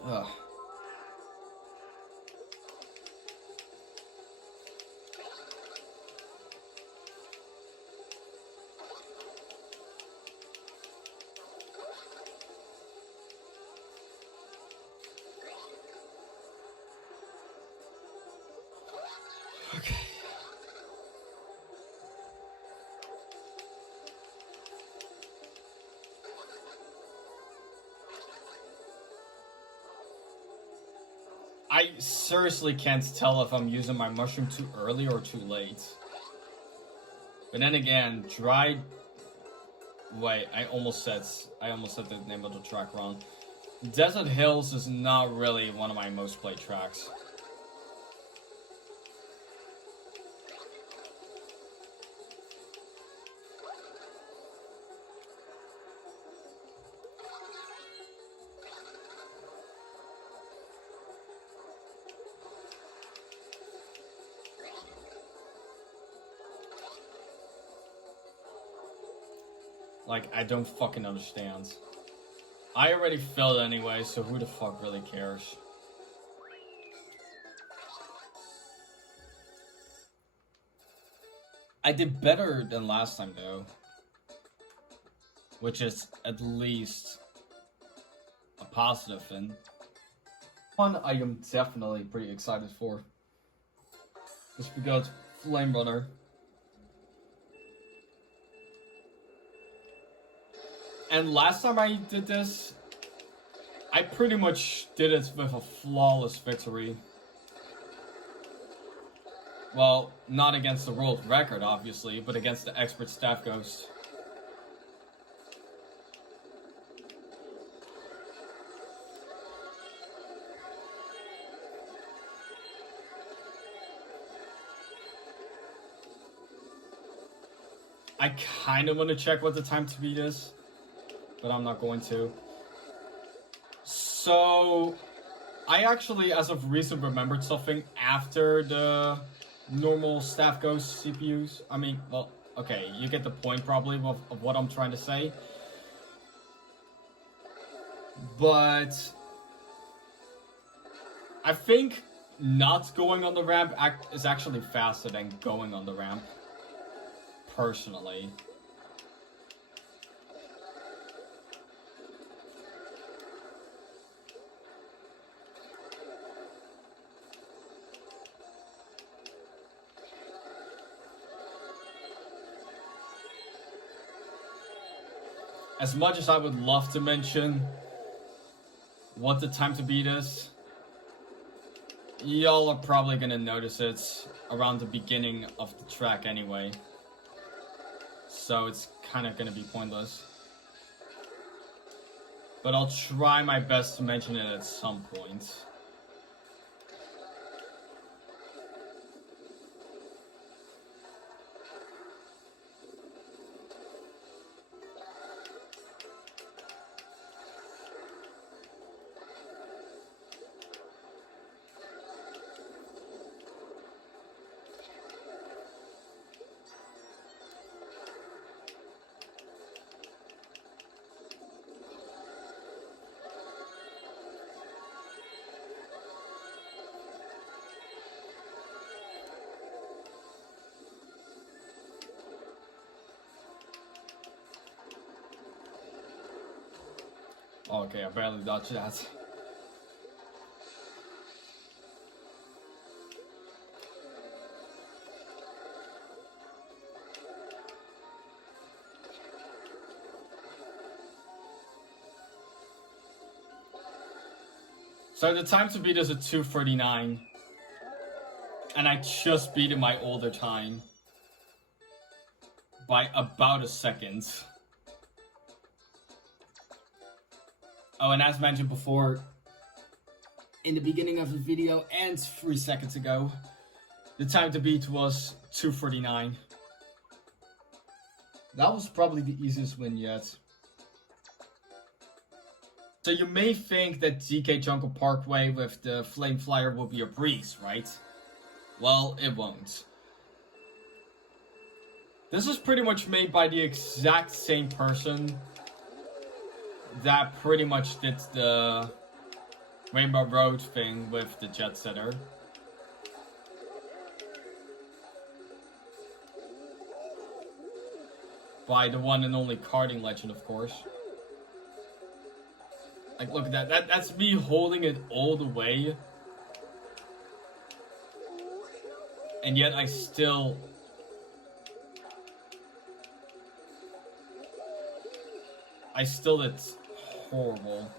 Ugh. Okay. I seriously can't tell if I'm using my mushroom too early or too late. But then again, dried... Wait, I almost said the name of the track wrong. Desert Hills is not really one of my most played tracks. Like, I don't fucking understand. I already failed anyway, so who the fuck really cares? I did better than last time though. Which is at least a positive thing. One I am definitely pretty excited for. Just because Flame Runner. And last time I did this, I pretty much did it with a flawless victory. Well, not against the world record, obviously, but against the expert Staff Ghost. I kind of want to check what the time to beat is, but I'm not going to. So, I actually, as of recent, remembered something after the normal Staff Ghost CPUs. I mean, well, okay, you get the point probably of what I'm trying to say. But I think not going on the ramp is actually faster than going on the ramp. Personally. As much as I would love to mention what the time to beat is, y'all are probably gonna notice it around the beginning of the track anyway. So it's kind of gonna be pointless. But I'll try my best to mention it at some point. Okay, I barely dodged that. So the time to beat is a 2:39. And I just beat my older time by about a second. Oh, and as mentioned before, in the beginning of the video and 3 seconds ago, the time to beat was 2:49. That was probably the easiest win yet. So you may think that DK Jungle Parkway with the Flame Flyer will be a breeze, right? Well, it won't. This is pretty much made by the exact same person that pretty much did the Rainbow Road thing with the Jet Setter. By the one and only karting legend, of course. Like, look at that. That's me holding it all the way. And yet I still... it's horrible.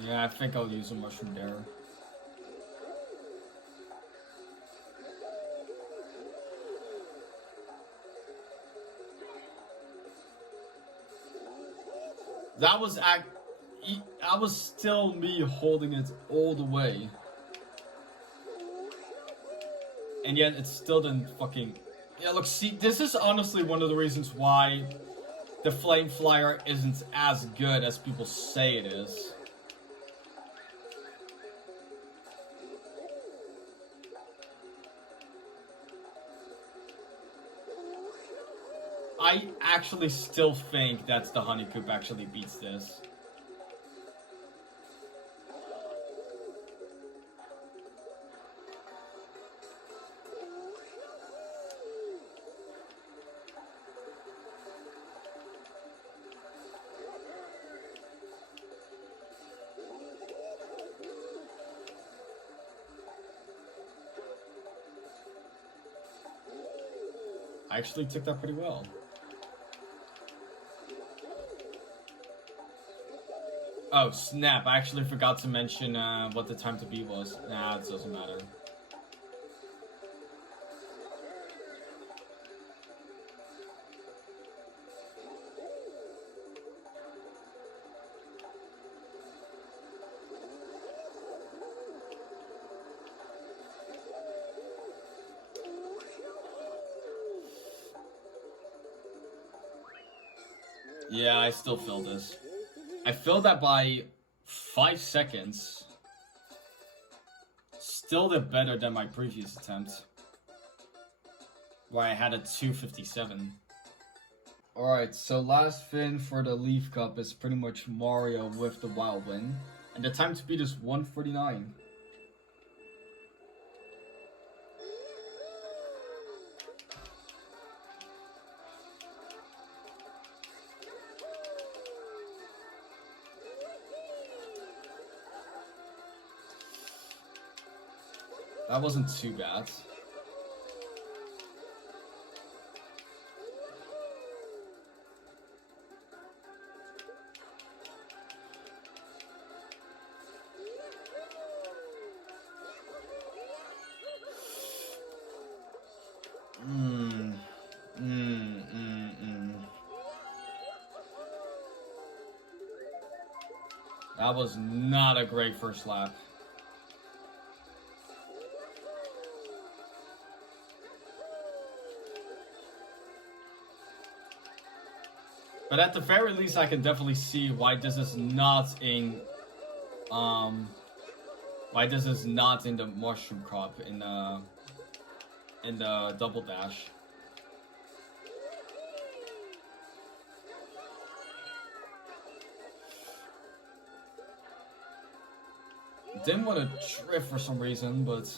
Yeah, I think I'll use a mushroom there. That was still me holding it all the way. And yet it still didn't fucking... Yeah, look, see, this is honestly one of the reasons why the Flame Flyer isn't as good as people say it is. I actually still think that the Honeycoop actually beats this. I actually took that pretty well. Oh, snap. I actually forgot to mention what the time to beat was. Nah, it doesn't matter. Yeah, I still feel this. I filled that by 5 seconds. Still did better than my previous attempt, where I had a 257. Alright, so last fin for the Leaf Cup is pretty much Mario with the wild win. And the time to beat is 1:49. That wasn't too bad. That was not a great first lap. But at the very least, I can definitely see why this is not in, the mushroom crop in the double dash. Didn't want to drift for some reason, but.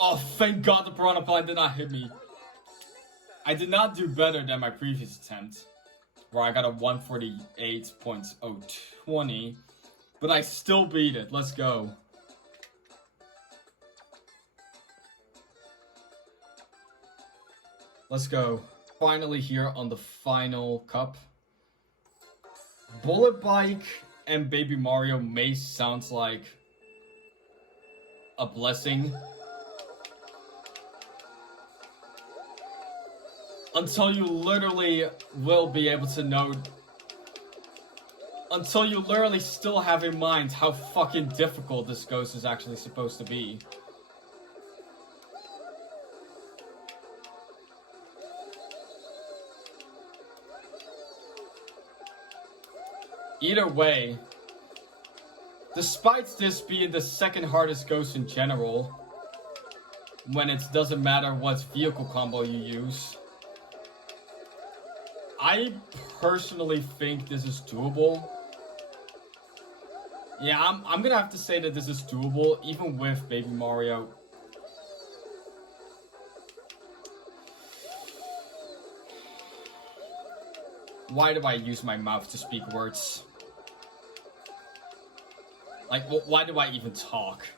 Oh, thank God the piranha plant did not hit me. I did not do better than my previous attempt, where I got a 148.020, but I still beat it. Let's go. Let's go. Finally here on the final cup. Bullet Bike and Baby Mario may sound like a blessing, until you literally will be able to know, until you literally still have in mind how fucking difficult this ghost is actually supposed to be. Either way, despite this being the second hardest ghost in general, when it doesn't matter what vehicle combo you use, I personally think this is doable. Yeah, I'm gonna have to say that this is doable, even with Baby Mario. Why do I use my mouth to speak words? Like, why do I even talk?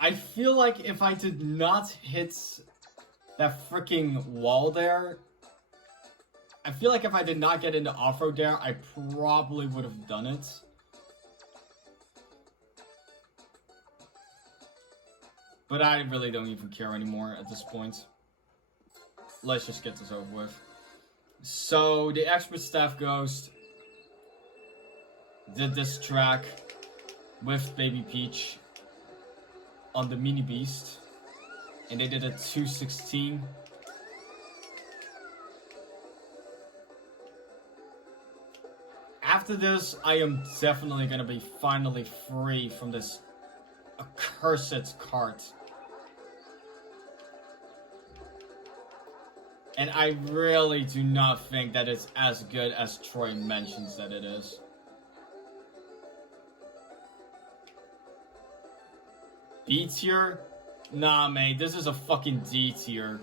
I feel like if I did not hit that freaking wall there, I feel like if I did not get into off-road there, I probably would have done it. But I really don't even care anymore at this point. Let's just get this over with. So, the Expert Staff Ghost did this track with Baby Peach on the Mini Beast, and they did a 2:16. After this, I am definitely gonna be finally free from this accursed cart. And I really do not think that it's as good as Troy mentions that it is. B tier? Nah, mate, this is a fucking D tier.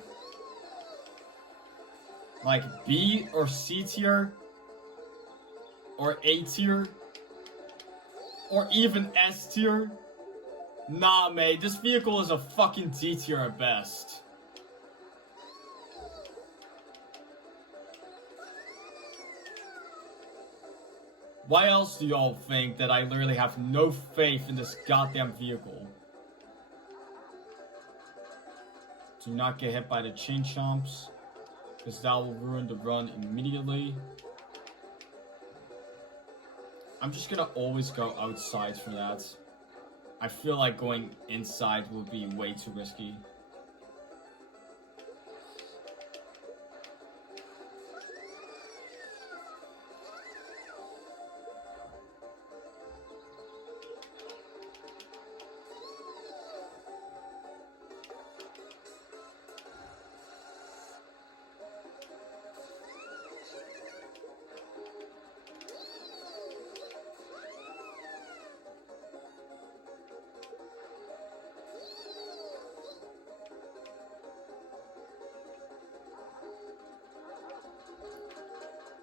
Like, B or C tier? Or A tier? Or even S tier? Nah, mate, this vehicle is a fucking D tier at best. Why else do y'all think that I literally have no faith in this goddamn vehicle? Do not get hit by the chain chomps, because that will ruin the run immediately. I'm just gonna always go outside for that. I feel like going inside will be way too risky.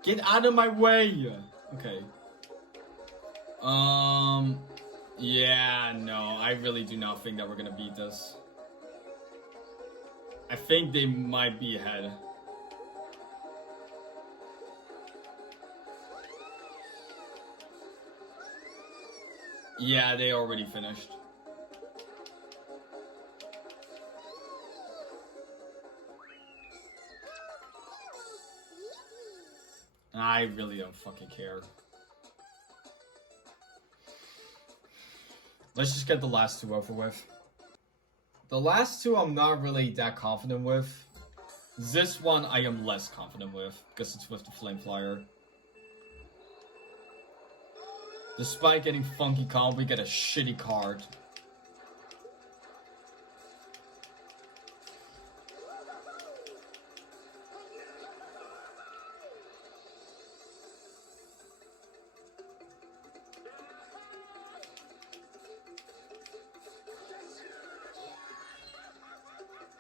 Get out of my way! Okay. Yeah, no, I really do not think that we're gonna beat this. I think they might be ahead. Yeah, they already finished. I really don't fucking care. Let's just get the last two over with. The last two I'm not really that confident with. This one I am less confident with, because it's with the Flame Flyer. Despite getting Funky Kong, we get a shitty card.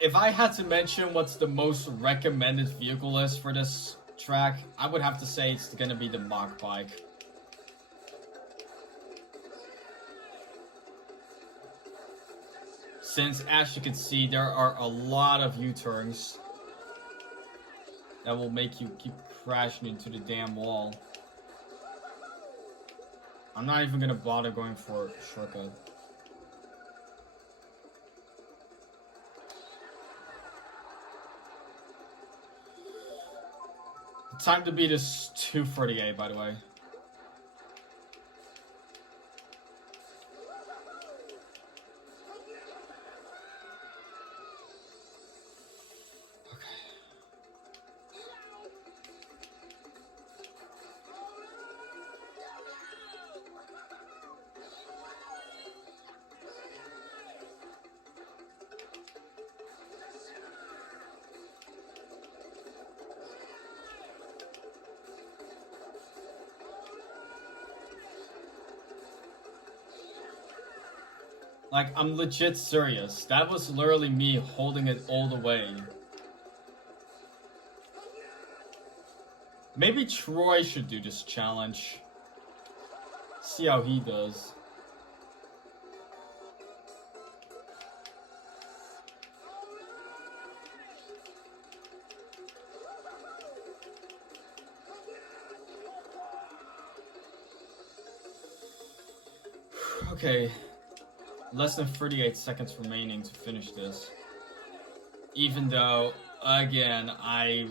If I had to mention what's the most recommended vehicle list for this track, I would have to say it's gonna be the Mach Bike. Since, as you can see, there are a lot of U-turns that will make you keep crashing into the damn wall. I'm not even gonna bother going for a shortcut. Time to beat is 2:48, by the way. Like, I'm legit serious. That was literally me holding it all the way. Maybe Troy should do this challenge. See how he does. Okay. Less than 38 seconds remaining to finish this. Even though, again, I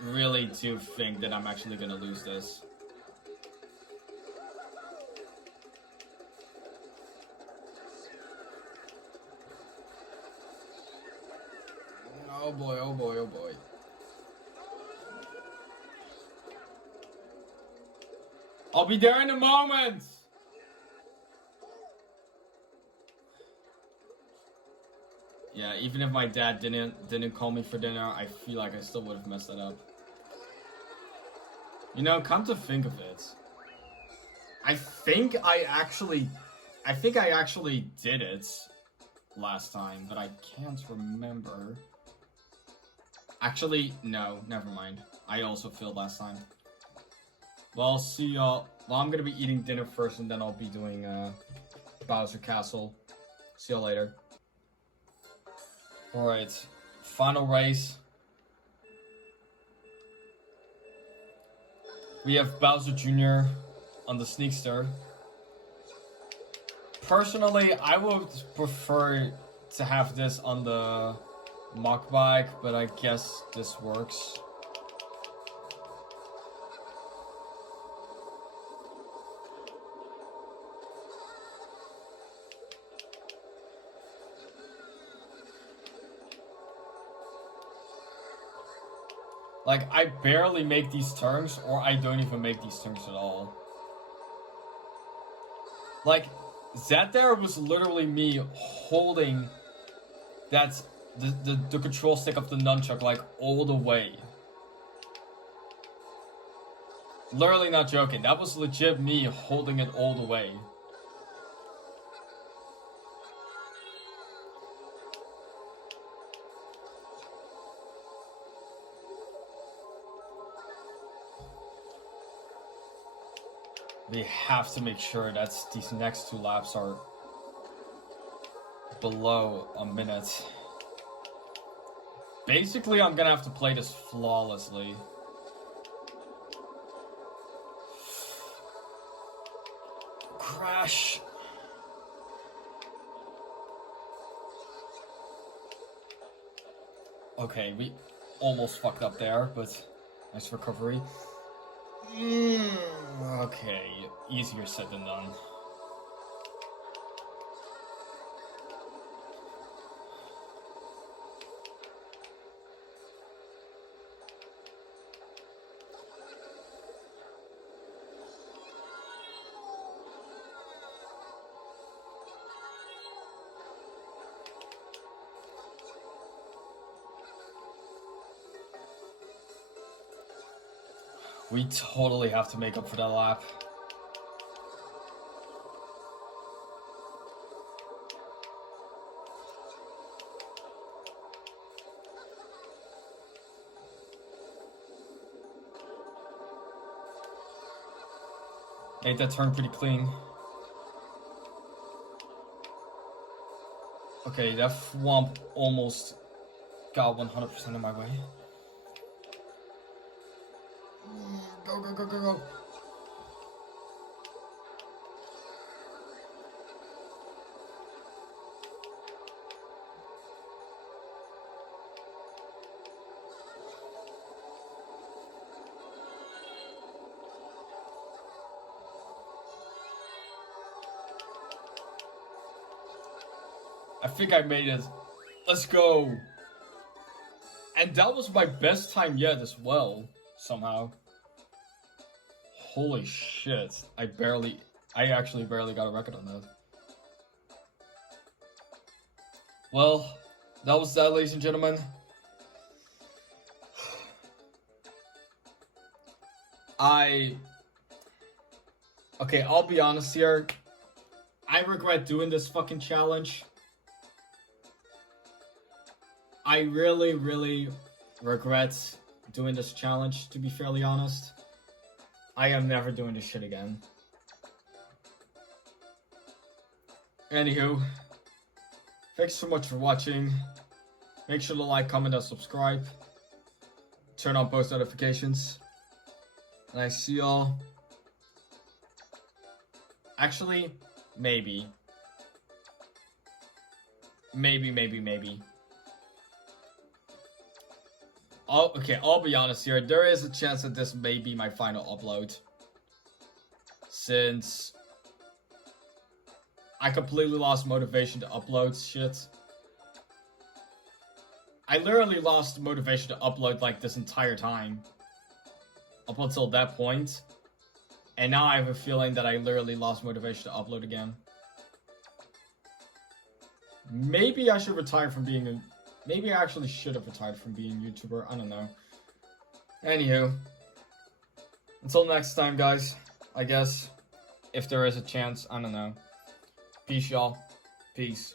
really do think that I'm actually gonna lose this. Oh boy, oh boy, oh boy. I'll be there in a moment! Yeah, even if my dad didn't call me for dinner, I feel like I still would have messed that up. You know, come to think of it, I think I actually did it last time, but I can't remember. Actually, no, never mind. I also failed last time. Well, see y'all. Well, I'm gonna be eating dinner first, and then I'll be doing Bowser Castle. See y'all later. Alright, final race. We have Bowser Jr. on the Sneakster. Personally, I would prefer to have this on the mock bike, but I guess this works. Like, I barely make these turns, or I don't even make these turns at all. Like, that there was literally me holding the control stick of the nunchuck, like, all the way. Literally not joking. That was legit me holding it all the way. We have to make sure that these next two laps are below a minute. Basically, I'm gonna have to play this flawlessly. Crash. Okay, we almost fucked up there, but nice recovery. Okay, easier said than done. We totally have to make up for that lap. Made that turn pretty clean. Okay, that thwomp almost got 100% in my way. Go, go, go, go, go. think I made it. Let's go. And that was my best time yet as well, somehow. Holy shit. I actually barely got a record on that. Well, that was that, ladies and gentlemen. Okay, I'll be honest here. I regret doing this fucking challenge. I really, really regret doing this challenge, to be fairly honest. I am never doing this shit again. Anywho, thanks so much for watching. Make sure to like, comment, and subscribe. Turn on post notifications. And I see y'all. Actually, maybe. Maybe. Okay, I'll be honest here. There is a chance that this may be my final upload. Since I completely lost motivation to upload shit. I literally lost motivation to upload like this entire time. Up until that point. And now I have a feeling that I literally lost motivation to upload again. Maybe I should retire from being a... Maybe I actually should have retired from being a YouTuber. I don't know. Anywho. Until next time, guys. I guess. If there is a chance. I don't know. Peace, y'all. Peace.